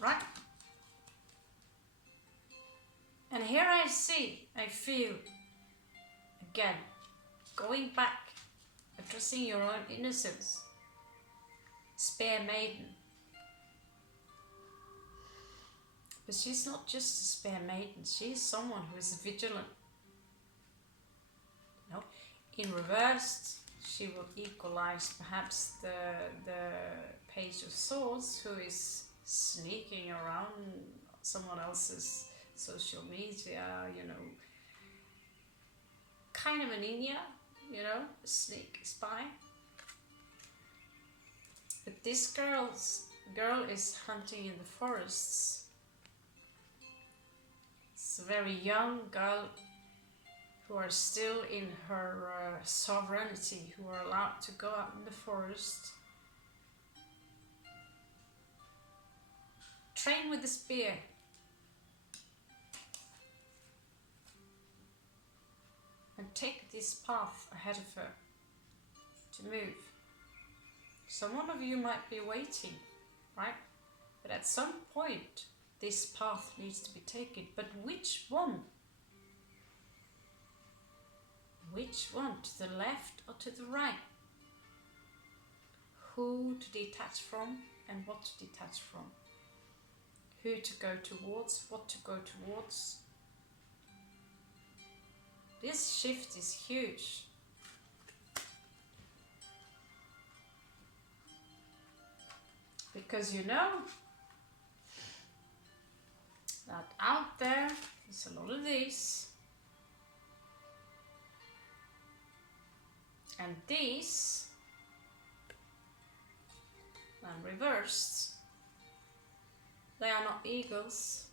Right? And here I feel, again, going back, addressing your own innocence. Spare maiden. But she's not just a spare maiden, she's someone who is vigilant. No? In reverse, she will equalize perhaps the Page of Swords, who is sneaking around someone else's social media, you know, kind of a ninja, you know, a sneak spy. But this girl is hunting in the forests. It's a very young girl who are still in her sovereignty, who are allowed to go out in the forest. Train with the spear. And take this path ahead of her to move. Some of you might be waiting, right? But at some point, this path needs to be taken. But which one? Which one? To the left or to the right? Who to detach from and what to detach from? Who to go towards, what to go towards? This shift is huge. Because you know that out there is a lot of these. And these, and reversed, they are not eagles.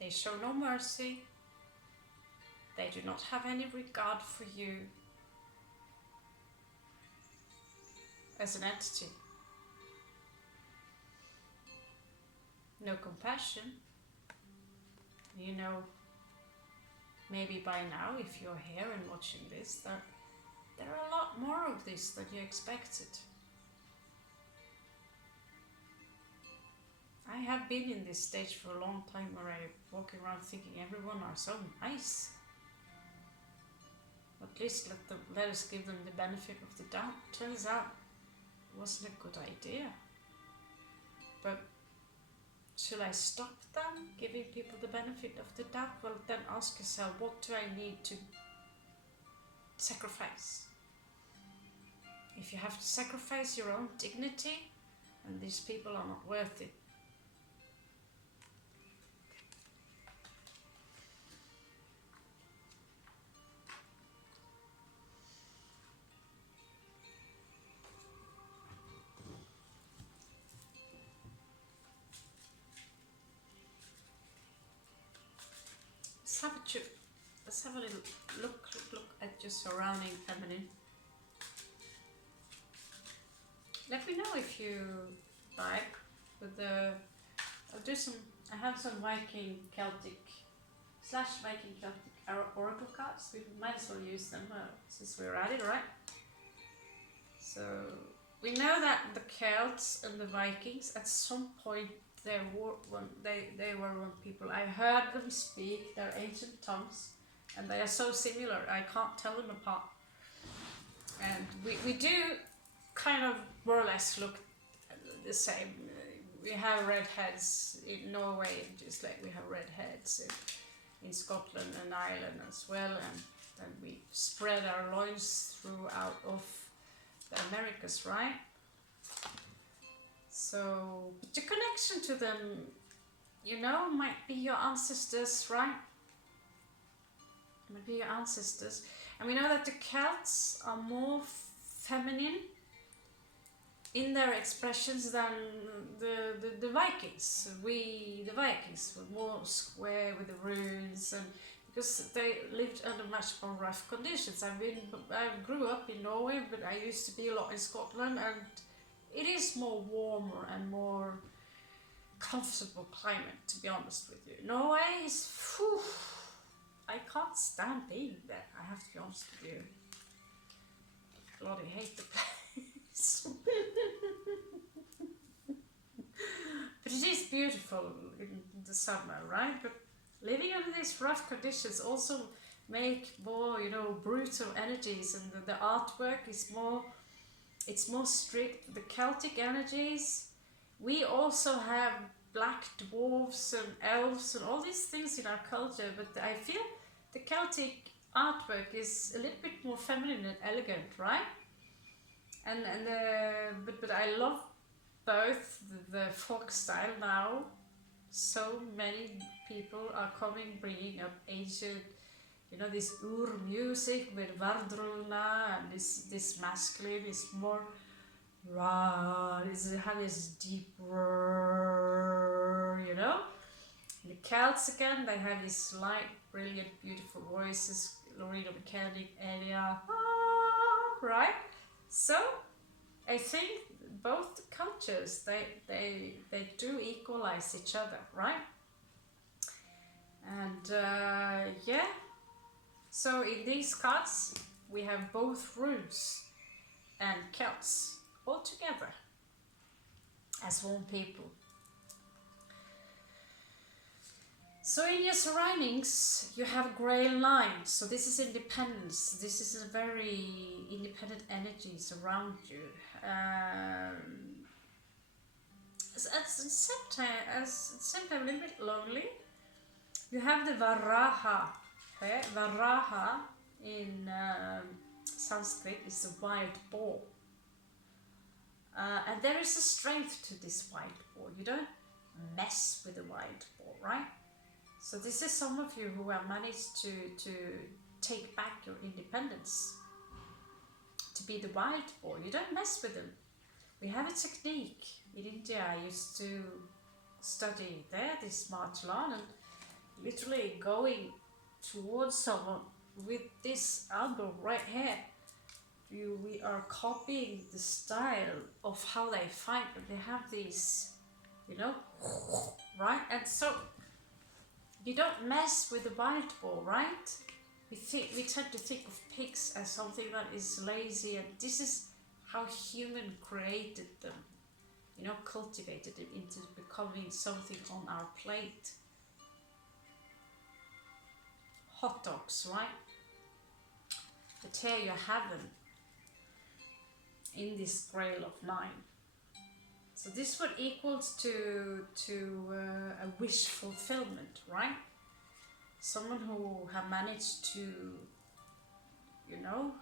They show no mercy. They do not have any regard for you as an entity. No compassion. You know, maybe by now, if you're here and watching this, that there are a lot more of this than you expected. I have been in this stage for a long time where I walk around thinking everyone are so nice. At least let us give them the benefit of the doubt. Turns out it wasn't a good idea. But should I stop them giving people the benefit of the doubt? Well, then ask yourself, what do I need to sacrifice? If you have to sacrifice your own dignity, and these people are not worth it. Let's have a little look at your surrounding feminine. Let me know if you like with the. I have some Viking Celtic oracle cards. We might as well use them since we're at it, right? So we know that the Celts and the Vikings at some point they were one people. I heard them speak their ancient tongues, and they are so similar. I can't tell them apart. And we do kind of more or less look the same. We have red heads in Norway, just like we have red heads in Scotland and Ireland as well, and then we spread our loins throughout of the Americas, right? So the connection to them, you know, might be your ancestors, right? Might be your ancestors. And we know that the Celts are more feminine in their expressions than the Vikings. The Vikings were more square with the runes, and because they lived under much more rough conditions. I grew up in Norway, but I used to be a lot in Scotland, and it is more warmer and more comfortable climate, to be honest with you. Norway is, whew, I can't stand being there, I have to be honest with you. Bloody hate the place. But it is beautiful in the summer, right? But living under these rough conditions also make more, you know, brutal energies, and the artwork is more, it's more strict. The Celtic energies, we also have black dwarves and elves and all these things in our culture, but I feel the Celtic artwork is a little bit more feminine and elegant, right? But I love both the folk style now. So many people are coming, bringing up ancient, you know, this ur music with Vardruna, and this masculine is more raw, it has this deep roar, you know. The Celts again, they have these light, brilliant, beautiful voices, Lorena Mechanic, Elia, right? So I think both cultures, they do equalize each other, right? And yeah, so in these cards we have both runes and Celts all together as one people. So in your surroundings you have grey lines, so this is independence, this is a very independent energies around you. At the same time a little bit lonely. You have the Varaha Okay, Varaha in Sanskrit is the wild boar. And there is a strength to this wild boar. You don't mess with the wild boar, right? So this is some of you who have managed to take back your independence, to be the wild boar. You don't mess with them. We have a technique in India. I used to study there, this martial art, and literally going towards someone with this elbow right here. We are copying the style of how they fight. They have these, you know, right? And so you don't mess with the wild boar, right? We tend to think of pigs as something that is lazy, and this is how human created them, you know, cultivated them into becoming something on our plate. Hot dogs, right? But here you have them in this grail of 9. So this what equals to a wish fulfillment, right? Someone who have managed to, you know,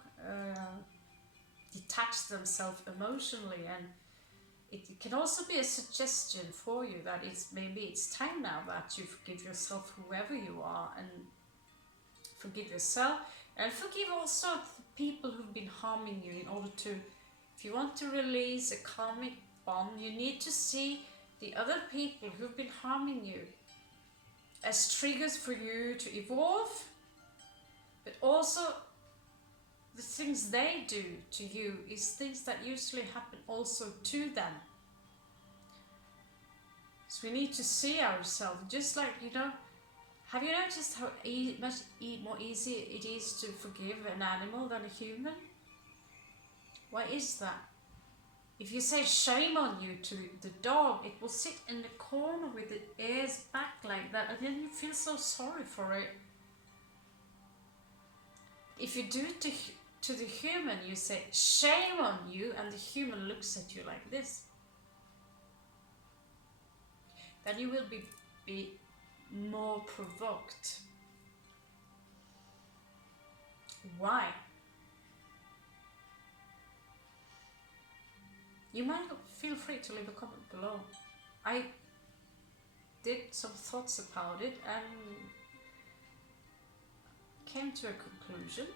detach themselves emotionally, and it can also be a suggestion for you that maybe it's time now that you forgive yourself, whoever you are, and forgive yourself, and forgive also the people who've been harming you. In order to, if you want to release a karmic bond, you need to see the other people who've been harming you as triggers for you to evolve, but also the things they do to you is things that usually happen also to them. So we need to see ourselves, just like, you know, have you noticed how much more easy it is to forgive an animal than a human? Why is that? If you say shame on you to the dog, it will sit in the corner with its ears back like that, and then you feel so sorry for it. If you do it to the human, you say shame on you, and the human looks at you like this. Then you will be more provoked. Why? You might feel free to leave a comment below. I did some thoughts about it and came to a conclusion.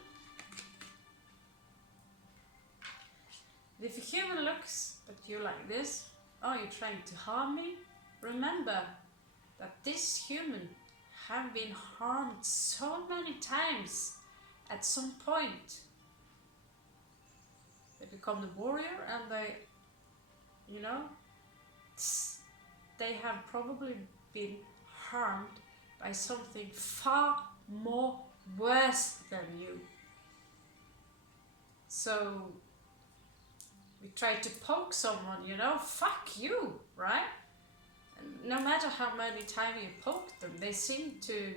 If a human looks at you like this, oh, you're trying to harm me? Remember that this human have been harmed so many times at some point. They become the warrior, and they, you know, they have probably been harmed by something far more worse than you. So we try to poke someone, you know, fuck you, right? And no matter how many times you poke them, they seem to,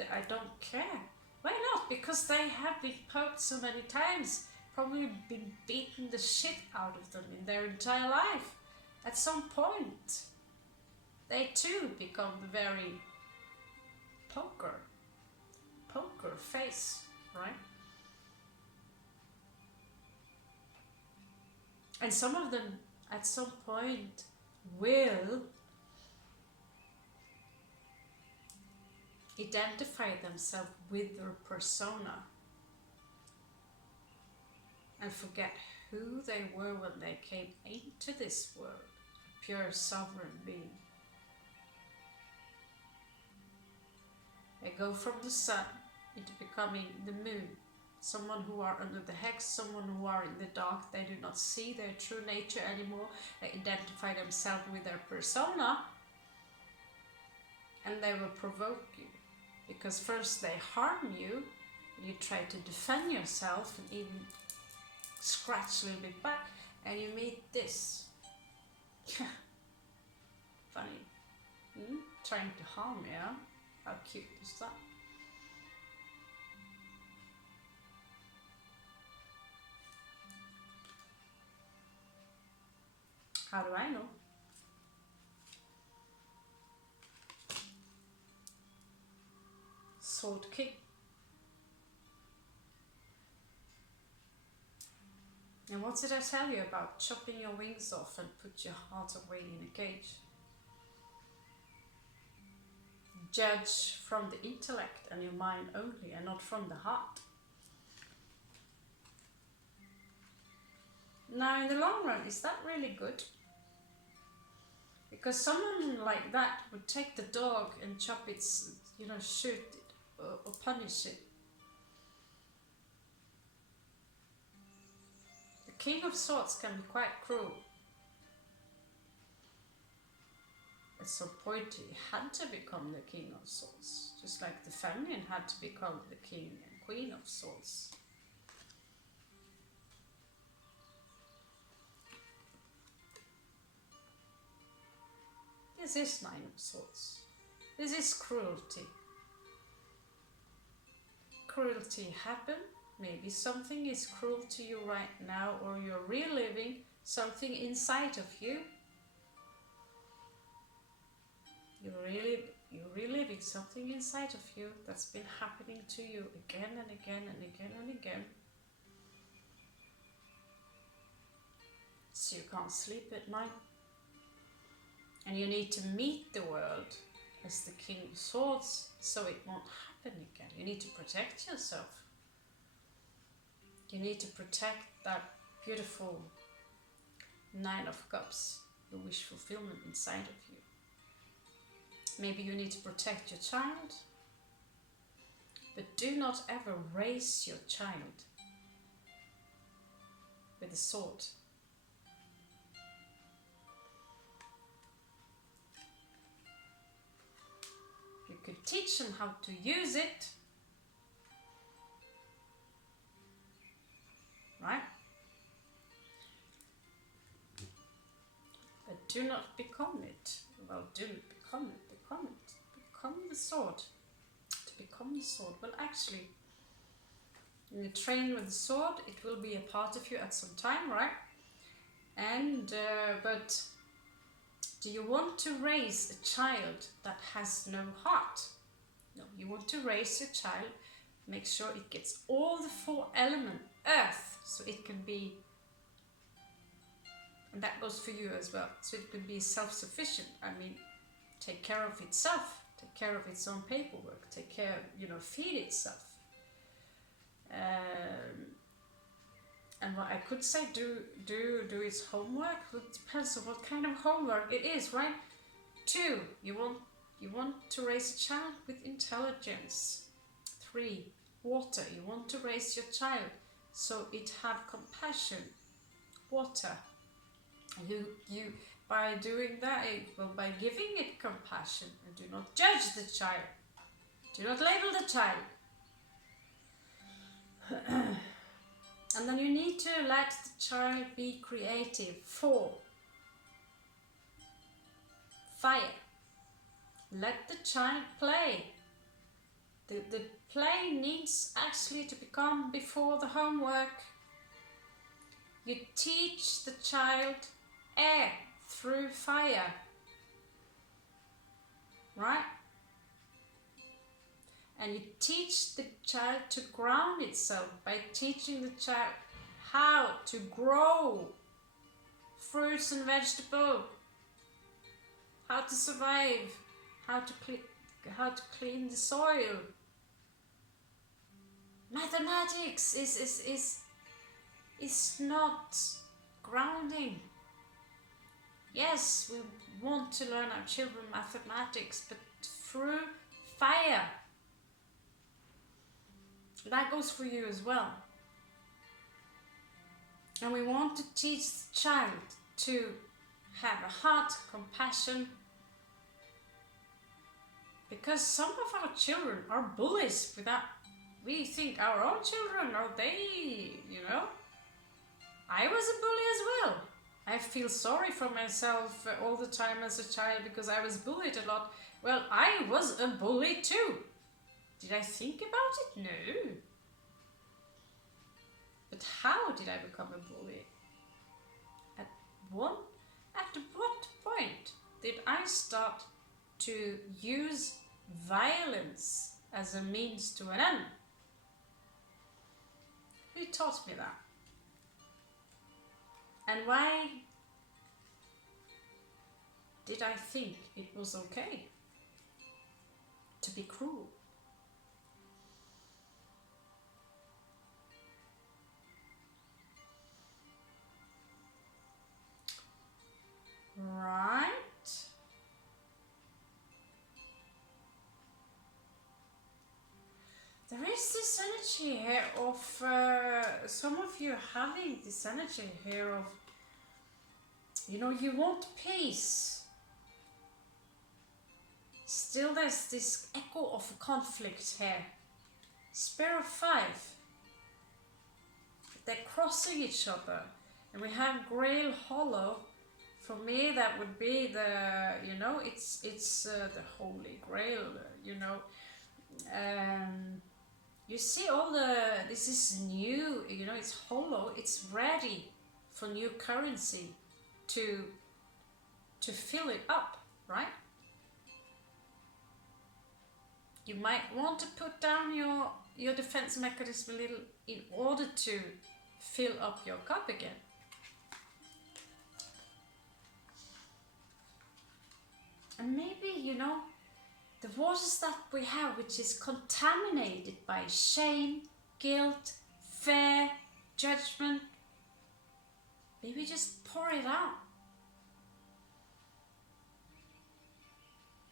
I don't care. Why not? Because they have been poked so many times, probably been beaten the shit out of them in their entire life. At some point, they too become the very poker face, right? And some of them at some point will identify themselves with their persona and forget who they were when they came into this world, a pure sovereign being. They go from the sun into becoming the moon, someone who are under the hex, someone who are in the dark. They do not see their true nature anymore. They identify themselves with their persona, and they will provoke you. Because first they harm you, and you try to defend yourself and even scratch a little bit back, and you meet this. Funny. Trying to harm you, yeah? How cute is that? How do I know? Sword kick. what did I tell you about chopping your wings off and put your heart away in a cage? Judge from the intellect and your mind only, and not from the heart. Now, in the long run, is that really good? Because someone like that would take the dog and chop its, shoot it or punish it. The King of Swords can be quite cruel. At some point he had to become the King of Swords, just like the feminine had to become the King and Queen of Swords. This is Nine of Swords. This is cruelty. Cruelty happened. Maybe something is cruel to you right now, or you're reliving something inside of you. You're reliving something inside of you that's been happening to you again and again and again and again. So you can't sleep at night. And you need to meet the world as the King of Swords so it won't happen again. You need to protect yourself. You need to protect that beautiful Nine of Cups, the wish fulfillment inside of you. Maybe you need to protect your child, but do not ever raise your child with a sword. You could teach them how to use it, right? But do not become it. Well, do not become it. Become the sword. To become the sword. Well, actually, when you train with the sword, it will be a part of you at some time, right? And but do you want to raise a child that has no heart? No, you want to raise your child, make sure it gets all the four elements, earth, so it can be, and that goes for you as well, so it can be self-sufficient. I mean, take care of itself, take care of its own paperwork, take care, feed itself. And what I could say, do its homework. It depends on what kind of homework it is, right? 2, you want to raise a child with intelligence. 3, water. You want to raise your child so it have compassion. Water. You by doing that, by giving it compassion, and do not judge the child. Do not label the child. And then you need to let the child be creative. 4, fire. Let the child play. The play needs actually to become before the homework. You teach the child air through fire, right? And you teach the child to ground itself by teaching the child how to grow fruits and vegetables, how to survive, how to clean the soil. Mathematics is not grounding. Yes, we want to learn our children mathematics, but through fire. That goes for you as well. And we want to teach the child to have a heart, compassion, because some of our children are bullies without we think our own children, are they, I was a bully as well. I feel sorry for myself all the time as a child because I was bullied a lot. Well, I was a bully too. Did I think about it? No. But how did I become a bully? At what point did I start to use violence as a means to an end? Who taught me that? And why did I think it was okay to be cruel? Right? There is this energy here of some of you having this energy here of, you know, you want peace. Still there's this echo of conflict here. Spirit of 5. They're crossing each other. And we have Grail Hollow. For me that would be the, you know, it's the Holy Grail, you know. You see all the, this is new, you know, it's hollow, it's ready for new currency to fill it up, right? You might want to put down your defense mechanism a little in order to fill up your cup again. And maybe, you know, the waters that we have, which is contaminated by shame, guilt, fear, judgment, maybe just pour it out.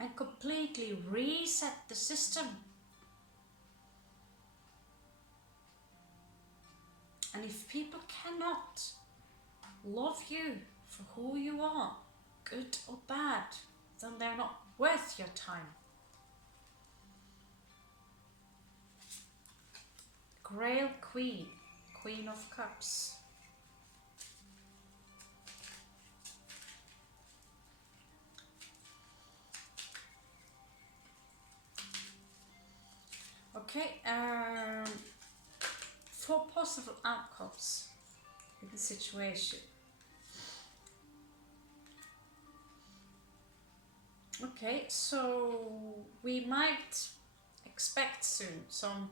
And completely reset the system. And if people cannot love you for who you are, good or bad, then they're not worth your time. Grail Queen, Queen of Cups. Okay, 4 possible outcomes in the situation. Okay, so we might expect soon some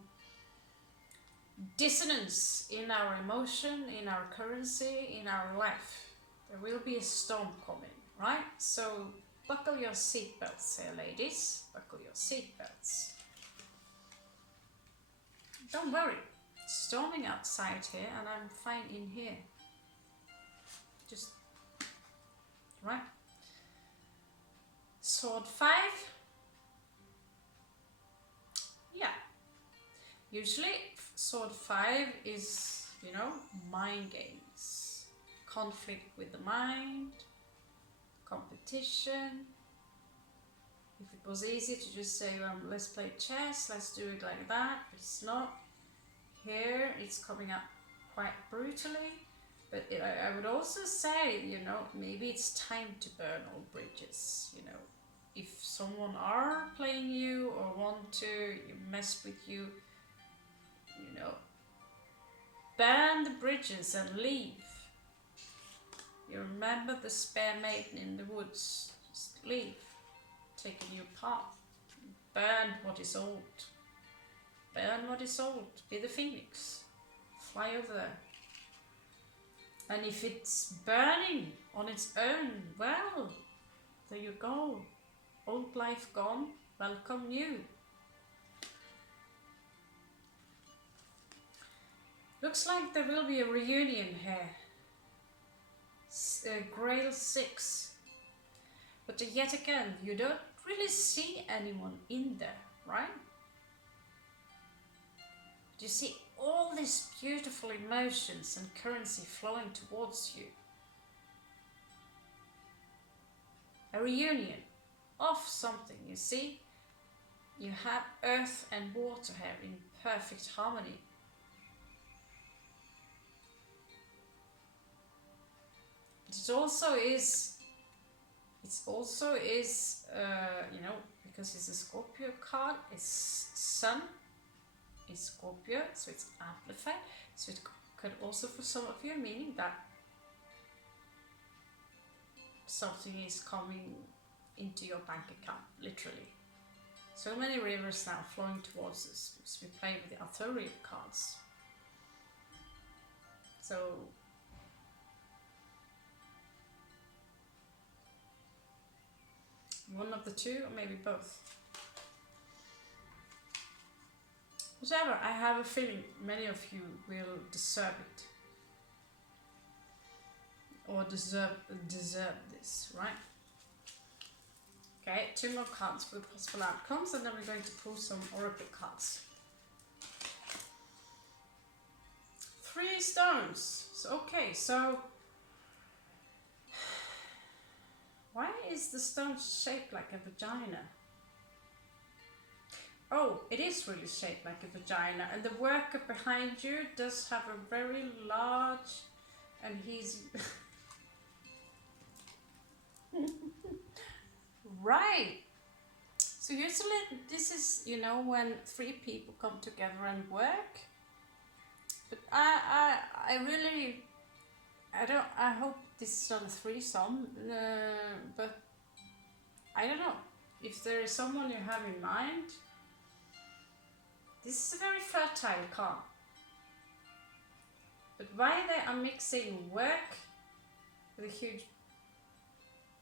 dissonance in our emotion, in our currency, in our life. There will be a storm coming, right? So buckle your seatbelts here, ladies. Buckle your seatbelts. Don't worry, it's storming outside here and I'm fine in here. Just, right? Sword 5. Yeah. Usually sword 5 is, you know, mind games. Conflict with the mind. Competition. If it was easy to just say, let's play chess, let's do it like that, but it's not. Here it's coming up quite brutally, but I would also say, you know, maybe it's time to burn all bridges, you know. If someone are playing you or want to mess with you, you know, burn the bridges and leave. You remember the spare maiden in the woods, just leave. Take a new path. Burn what is old. Burn what is old. Be the phoenix. Fly over there. And if it's burning on its own, well, there you go. Old life gone. Welcome new. Looks like there will be a reunion here. Grail 6. But yet again, you don't really see anyone in there, right? You see all these beautiful emotions and currency flowing towards you. A reunion of something, you see? You have earth and water here in perfect harmony. But it also is, you know, because it's a Scorpio card, it's Sun. Scorpio, so it's amplified, so it could also for some of you meaning that something is coming into your bank account, literally. So many rivers now flowing towards us because we play with the authorial cards. So One of the two, or maybe both. Whatever, I have a feeling many of you will deserve it. Or deserve this, right? Okay, 2 more cards for the possible outcomes, and then we're going to pull some oracle cards. 3 stones. So, okay, so why is the stone shaped like a vagina? Oh, it is really shaped like a vagina, and the worker behind you does have a very large, and he's right. So usually this is, you know, when 3 people come together and work. But I really, I hope this is not a threesome, but I don't know. If there is someone you have in mind, this is a very fertile card. But why they are mixing work with a huge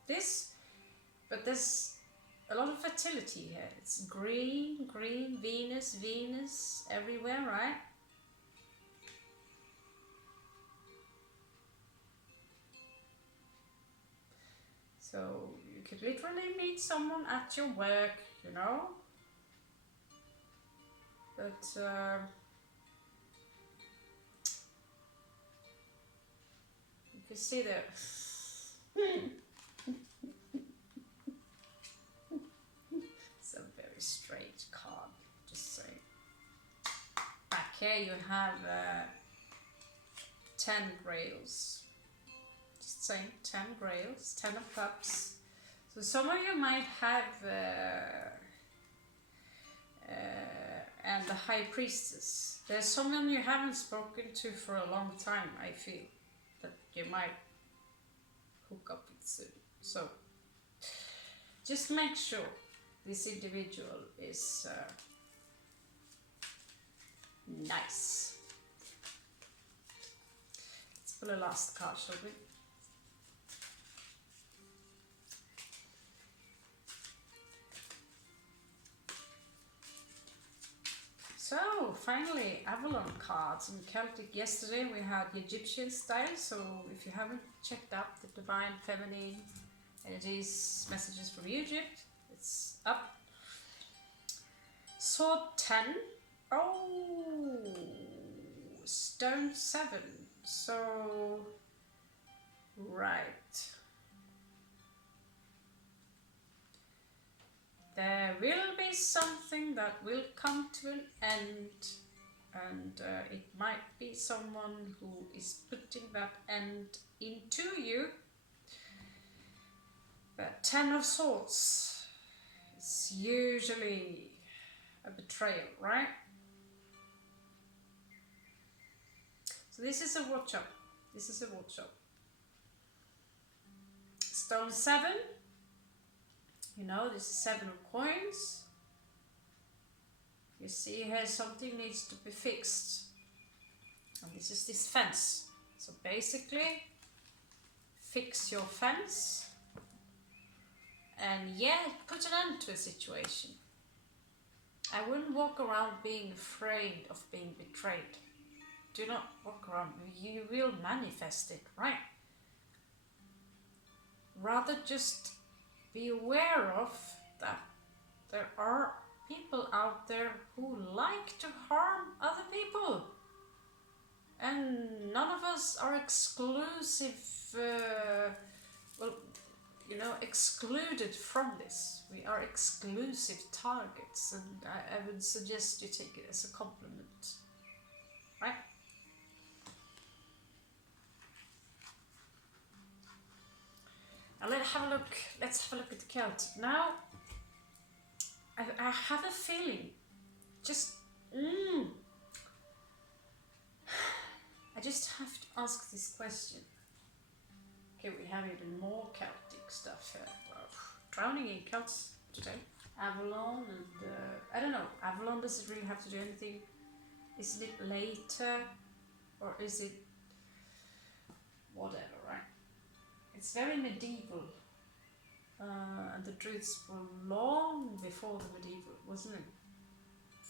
this, but there's a lot of fertility here. It's green, Venus everywhere, right? So you could literally meet someone at your work, you know? But you can see there. It's a very strange card, just saying. Back here you have 10 grails. Just saying, 10 grails, 10 of cups. So some of you might have and the high priestess. There's someone you haven't spoken to for a long time, I feel, that you might hook up with soon. So just make sure this individual is nice. Let's pull a last card, shall we? So, finally, Avalon cards in Celtic. Yesterday we had the Egyptian style, so if you haven't checked out the Divine Feminine Energies Messages from Egypt, it's up. Sword 10. Oh, Stone 7. So, right. There will be something that will come to an end, and it might be someone who is putting that end into you. But 10 of Swords is usually a betrayal, right? So this is a watch up. This is a watch up. Stone 7. You know, this is 7 of coins. You see here something needs to be fixed. And this is this fence. So basically, fix your fence. And yeah, put an end to a situation. I wouldn't walk around being afraid of being betrayed. Do not walk around. You will manifest it, right? Rather just be aware of that there are people out there who like to harm other people, and none of us are exclusive, well, you know, excluded from this. We are exclusive targets, and I would suggest you take it as a compliment, right? Now let's have a look at the Celtic. Now, I have a feeling, I just have to ask this question. Okay, we have even more Celtic stuff here. Wow. Drowning in Celts today. Avalon and, I don't know, Avalon, does it really have to do anything? Is it later, or is it whatever, right? It's very medieval, and the Druids were long before the medieval, wasn't it?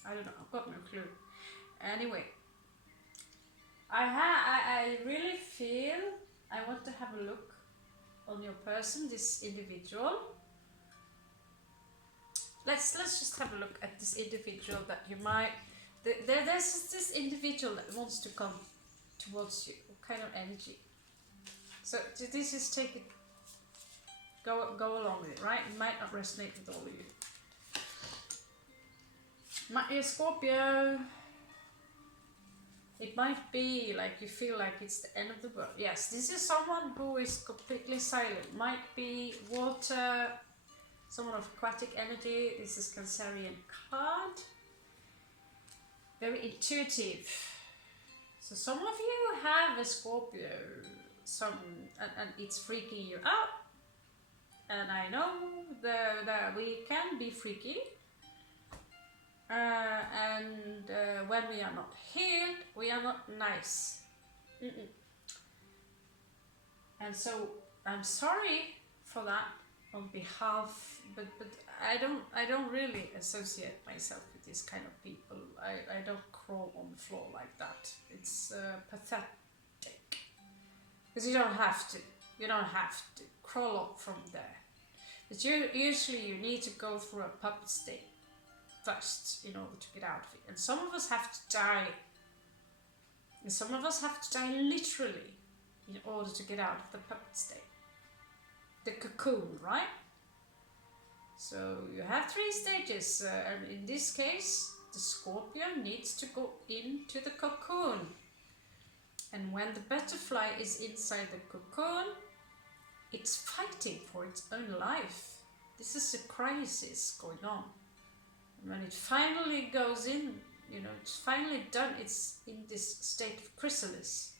I don't know, I've got no clue. Anyway, I really feel I want to have a look on your person, this individual. Let's just have a look at this individual that you might. There's this individual that wants to come towards you. What kind of energy? So this is take it. Go along with it, right? It might not resonate with all of you. Might be a Scorpio. It might be like you feel like it's the end of the world. Yes, this is someone who is completely silent. Might be water, someone of aquatic energy. This is Cancerian card. Very intuitive. So some of you have a Scorpio, and it's freaking you out. And I know that we can be freaky. And when we are not healed, we are not nice. And so I'm sorry for that on behalf, but I don't really associate myself with this kind of people. I don't crawl on the floor like that. It's pathetic. Because you don't have to. You don't have to crawl up from there. But usually you need to go through a puppet state first in order to get out of it. And some of us have to die. And some of us have to die literally in order to get out of the puppet state. The cocoon, right? So you have 3 stages, and in this case, the Scorpio needs to go into the cocoon. And when the butterfly is inside the cocoon, it's fighting for its own life. This is a crisis going on. And when it finally goes in, it's finally done, it's in this state of chrysalis.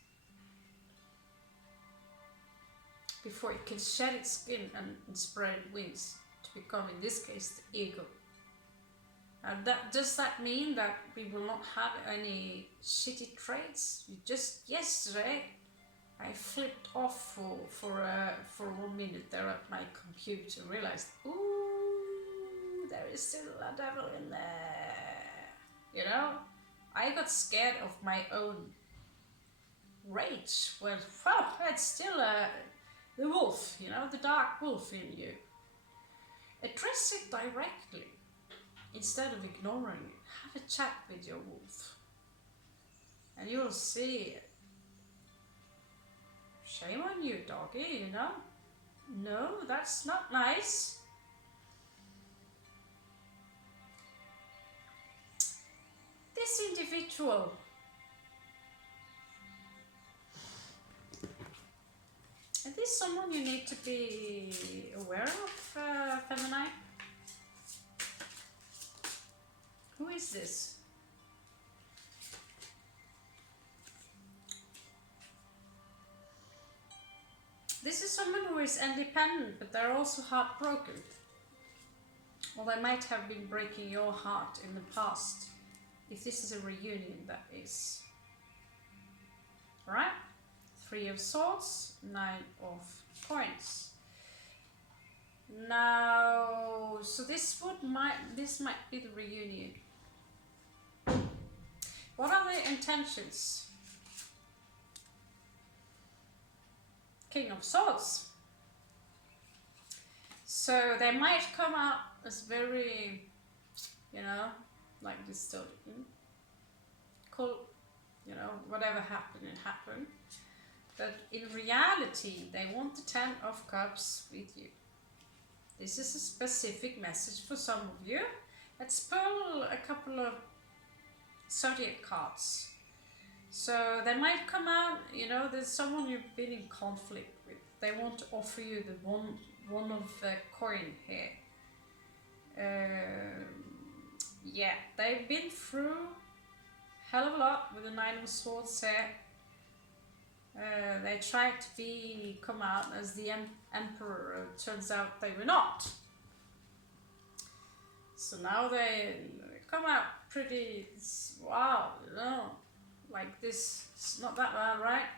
Before it can shed its skin and spread wings to become, in this case, the ego. And does that mean that we will not have any shitty traits? Just yesterday, I flipped off for 1 minute there at my computer, realized, ooh, there is still a devil in there. I got scared of my own rage. Well, it's still the wolf, the dark wolf in you. Address it directly instead of ignoring it. Have a chat with your wolf, and you'll see it. Shame on you, doggy, No, that's not nice. This individual. Is this someone you need to be aware of, Feminine? Who is this? This is someone who is independent, but they're also heartbroken. Or they might have been breaking your heart in the past. If this is a reunion, that is. Alright? 3 of Swords, 9 of Coins. Now, so this might be the reunion. What are the intentions? King of Swords. So they might come out as very, like this story. Cool, whatever happened, it happened. But in reality, they want the 10 of Cups with you. This is a specific message for some of you. Let's pull a couple of zodiac cards. So they might come out, there's someone you've been in conflict with. They want to offer you the one of coin here. Yeah, they've been through hell of a lot with the 9 of Swords here. They tried to come out as the emperor. Turns out they were not. So now they come out pretty, wow, like this. It's not that bad, right?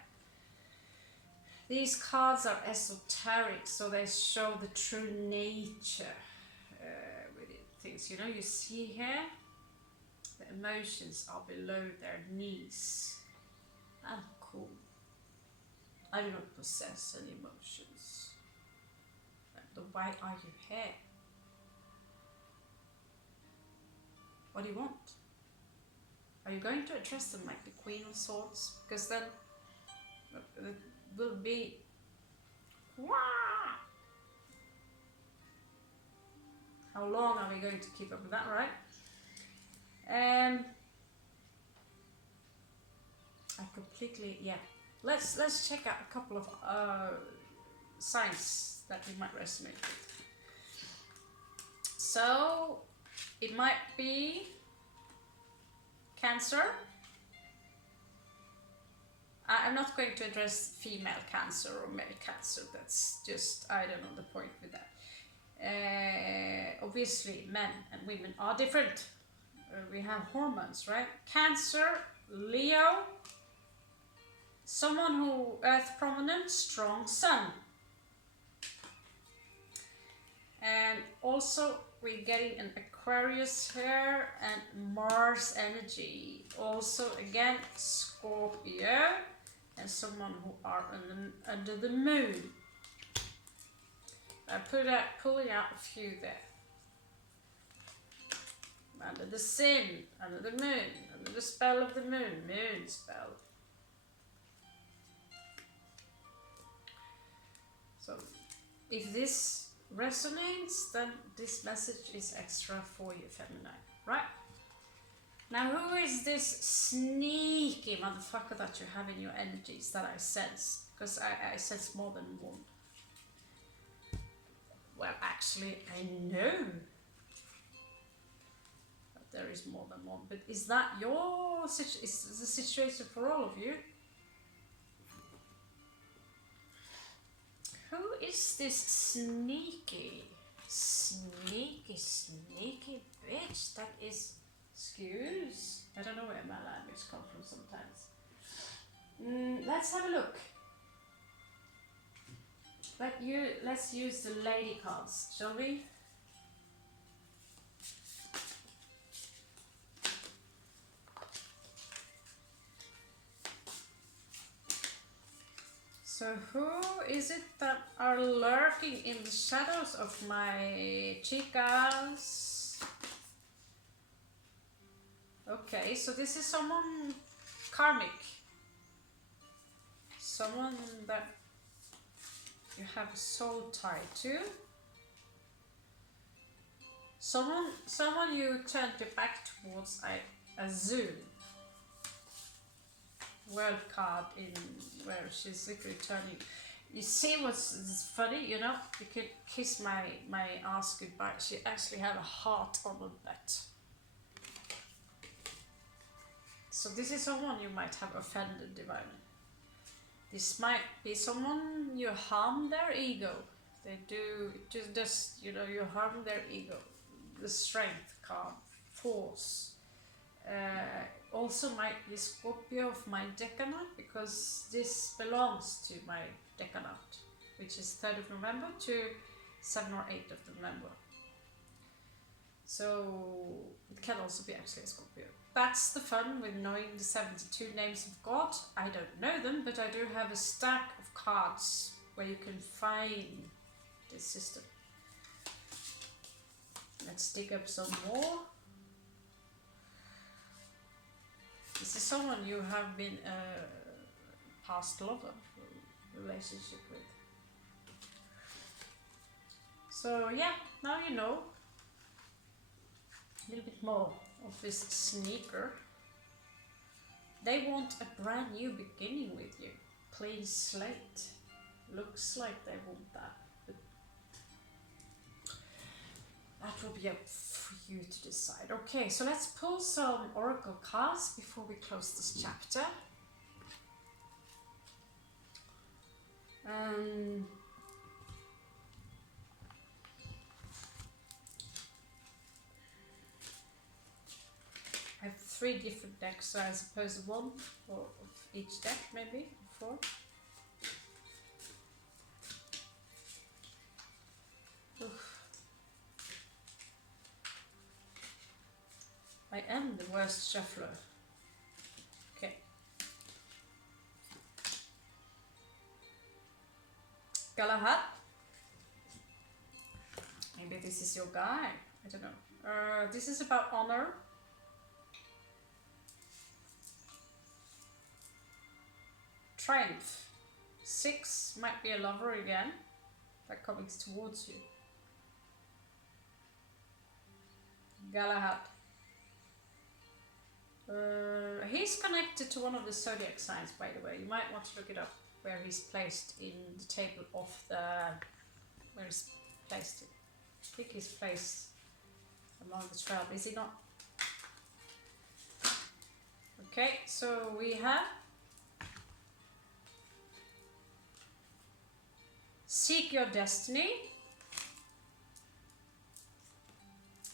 These cards are esoteric, so they show the true nature with things. You know, you see here, the emotions are below their knees. I'm cool. I do not possess any emotions. But why are you here? What do you want? Are you going to address them like the Queen of Swords? Because then it will be how long are we going to keep up with that, right? I completely, yeah. Let's check out a couple of signs that we might resonate with. So it might be Cancer. I'm not going to address female Cancer or male Cancer. That's just, I don't know the point with that. Obviously, men and women are different. We have hormones, right? Cancer, Leo, someone who Earth prominent, strong Sun. And also we're getting an Aquarius here and Mars energy. Also again Scorpio and someone who are under the moon. I pulling out a few there. Under the sin, under the moon, under the spell of the moon, moon spell. So if this resonates, then this message is extra for you, feminine, right? Now who is this sneaky motherfucker that you have in your energies that I sense? Because I sense more than one. Well, actually, I know that there is more than one, but is that your situation? Is the situation for all of you? Who is this sneaky bitch that is, excuse, I don't know where my language comes from sometimes. Let's have a look. Let's use the lady cards, shall we? So who is it that are lurking in the shadows of my chicas? Okay, so this is someone karmic. Someone that you have a soul tie to. Someone you turned your back towards, I assume. World card in where she's literally turning. You see what's funny, you know? You could kiss my ass goodbye. She actually had a heart on her butt. So this is someone you might have offended, Devine. This might be someone you harm their ego. They do just you know, you harm their ego. The strength card, force. Also might be Scorpio of my decanate, because this belongs to my decanate, which is 3rd of November to 7 or 8th of November. So it can also be actually a Scorpio. That's the fun with knowing the 72 names of God. I don't know them, but I do have a stack of cards where you can find this system. Let's dig up some more. This is someone you have been a past lover relationship with. So yeah, now you know a little bit more of this sneaker. They want a brand new beginning with you. Clean slate. Looks like they want that. But that will be up for you to decide. Okay, so let's pull some oracle cards before we close this chapter. I have 3 different decks, so I suppose one of each deck, maybe 4. I am the worst shuffler. Okay. Galahad. Maybe this is your guy. I don't know. This is about honor. Triumph. 6 might be a lover again. That coming towards you. Galahad. He's connected to one of the zodiac signs, by the way. You might want to look it up where he's placed in the table of the... Where he's placed it. I think he's placed among the 12. Is he not? Okay, so we have... Seek your destiny.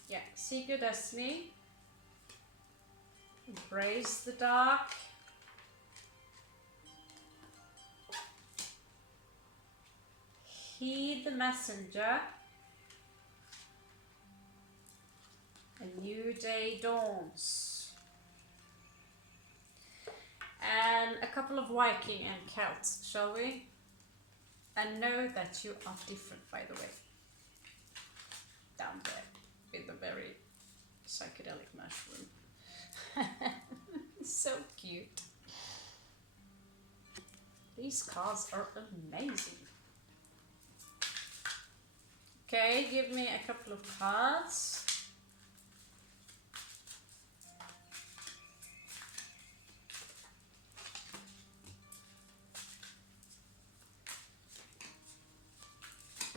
Yeah, seek your destiny. Embrace the dark. Heed the messenger. A new day dawns. And a couple of Viking and Celts, shall we? And know that you are different, by the way. Down there, with a very psychedelic mushroom. So cute. These cards are amazing. Okay, give me a couple of cards.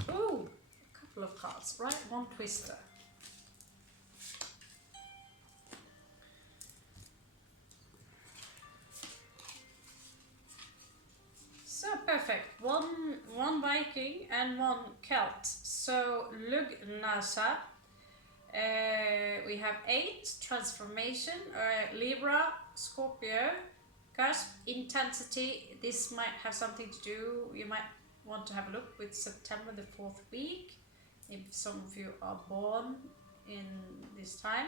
Ooh, a couple of cards, right? One twister. So perfect. One Viking and one Celt. So Lugnasa. We have 8 transformation. Libra, Scorpio, cusp, intensity. This might have something to do. You might want to have a look with September the 4th week. If some of you are born in this time.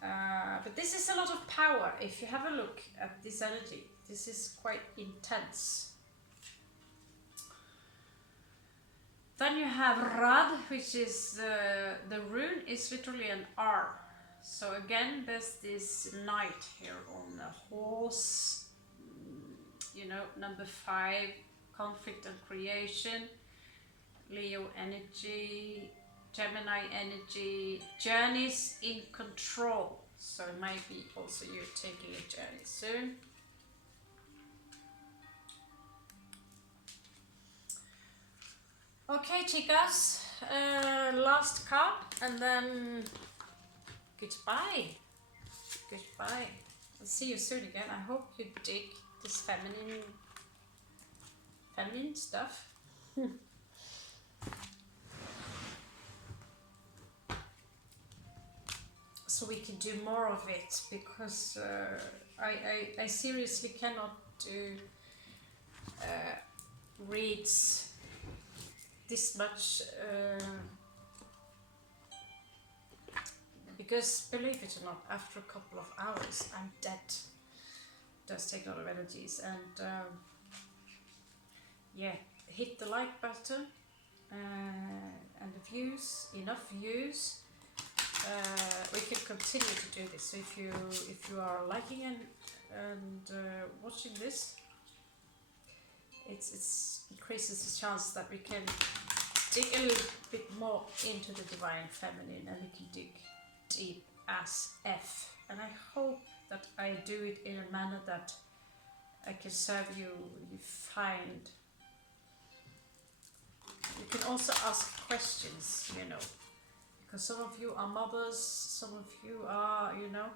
But this is a lot of power. If you have a look at this energy, this is quite intense. Then you have Rad, which is the rune is literally an R. So again, there's this knight here on a horse. You know, number 5, conflict and creation. Leo energy, Gemini energy, journeys in control. So it might be also you taking a journey soon. Okay, chicas, last card and then goodbye. Goodbye. I'll see you soon again. I hope you dig this feminine stuff. So we can do more of it, because I seriously cannot do reads this much, because believe it or not, after a couple of hours I'm dead. It does take a lot of energies, and yeah, hit the like button and the views, enough views. We can continue to do this. So if you are liking and watching this, it's increases the chance that we can dig a little bit more into the divine feminine, and we can dig deep as F. And I hope that I do it in a manner that I can serve you. You find you can also ask questions, you know. Because some of you are mothers, some of you are, you know,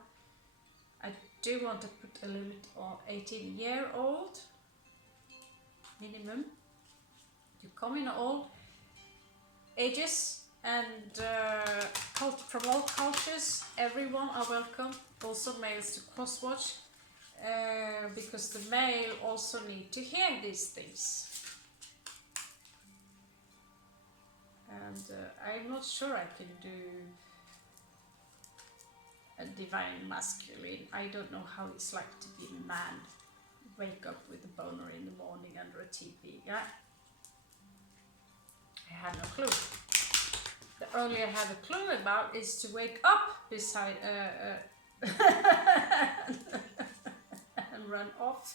I do want to put a limit on 18-year-old minimum. You come in all ages and from all cultures. Everyone are welcome, also males to crosswatch, because the male also need to hear these things. And I'm not sure I can do a divine masculine. I don't know how it's like to be a man. Wake up with a boner in the morning under a TV. Yeah, I have no clue. The only I have a clue about is to wake up beside and run off.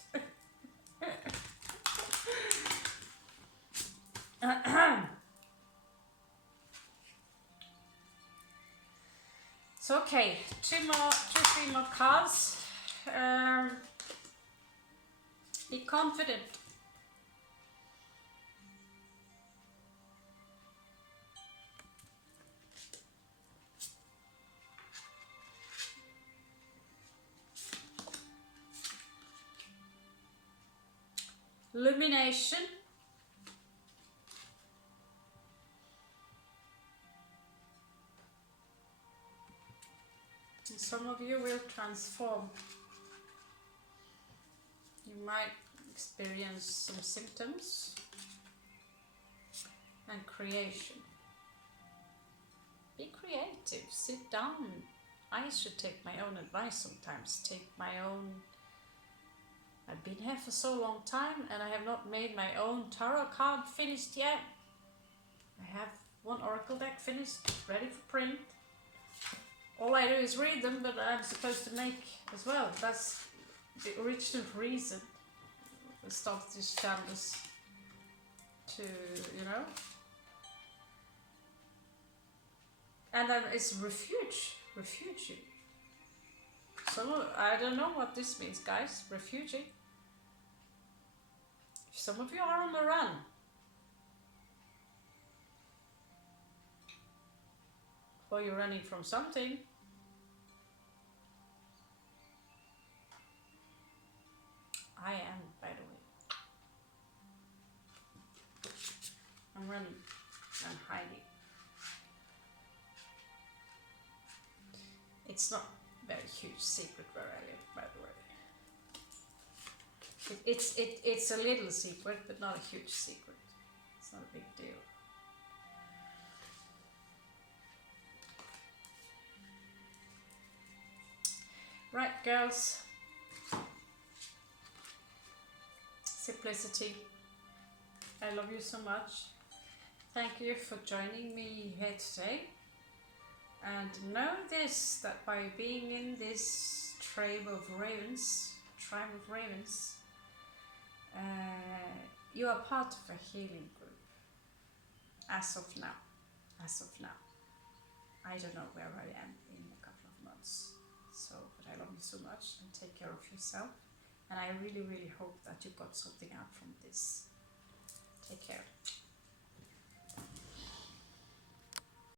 So okay, three more cards. Be confident. Illumination. And some of you will transform. You might experience some symptoms and creation. Be creative, sit down. I should take my own advice sometimes, take my own. I've been here for so long time and I have not made my own tarot card finished yet. I have one oracle deck finished, ready for print. All I do is read them, but I'm supposed to make as well. That's the original reason I started this channel, to, you know. And then it's refugee. I don't know what this means, guys. Refugee. If some of you are on the run, or you're running from something, I am, by the way. I'm running. I'm hiding. It's not a very huge secret where I live, by the way. It's a little secret, but not a huge secret. It's not a big deal. Right, girls. Simplicity. I love you so much. Thank you for joining me here today. And know this, that by being in this tribe of ravens, you are part of a healing group. As of now. I don't know where I am in a couple of months. So, but I love you so much and take care of yourself. And I really, really hope that you got something out from this.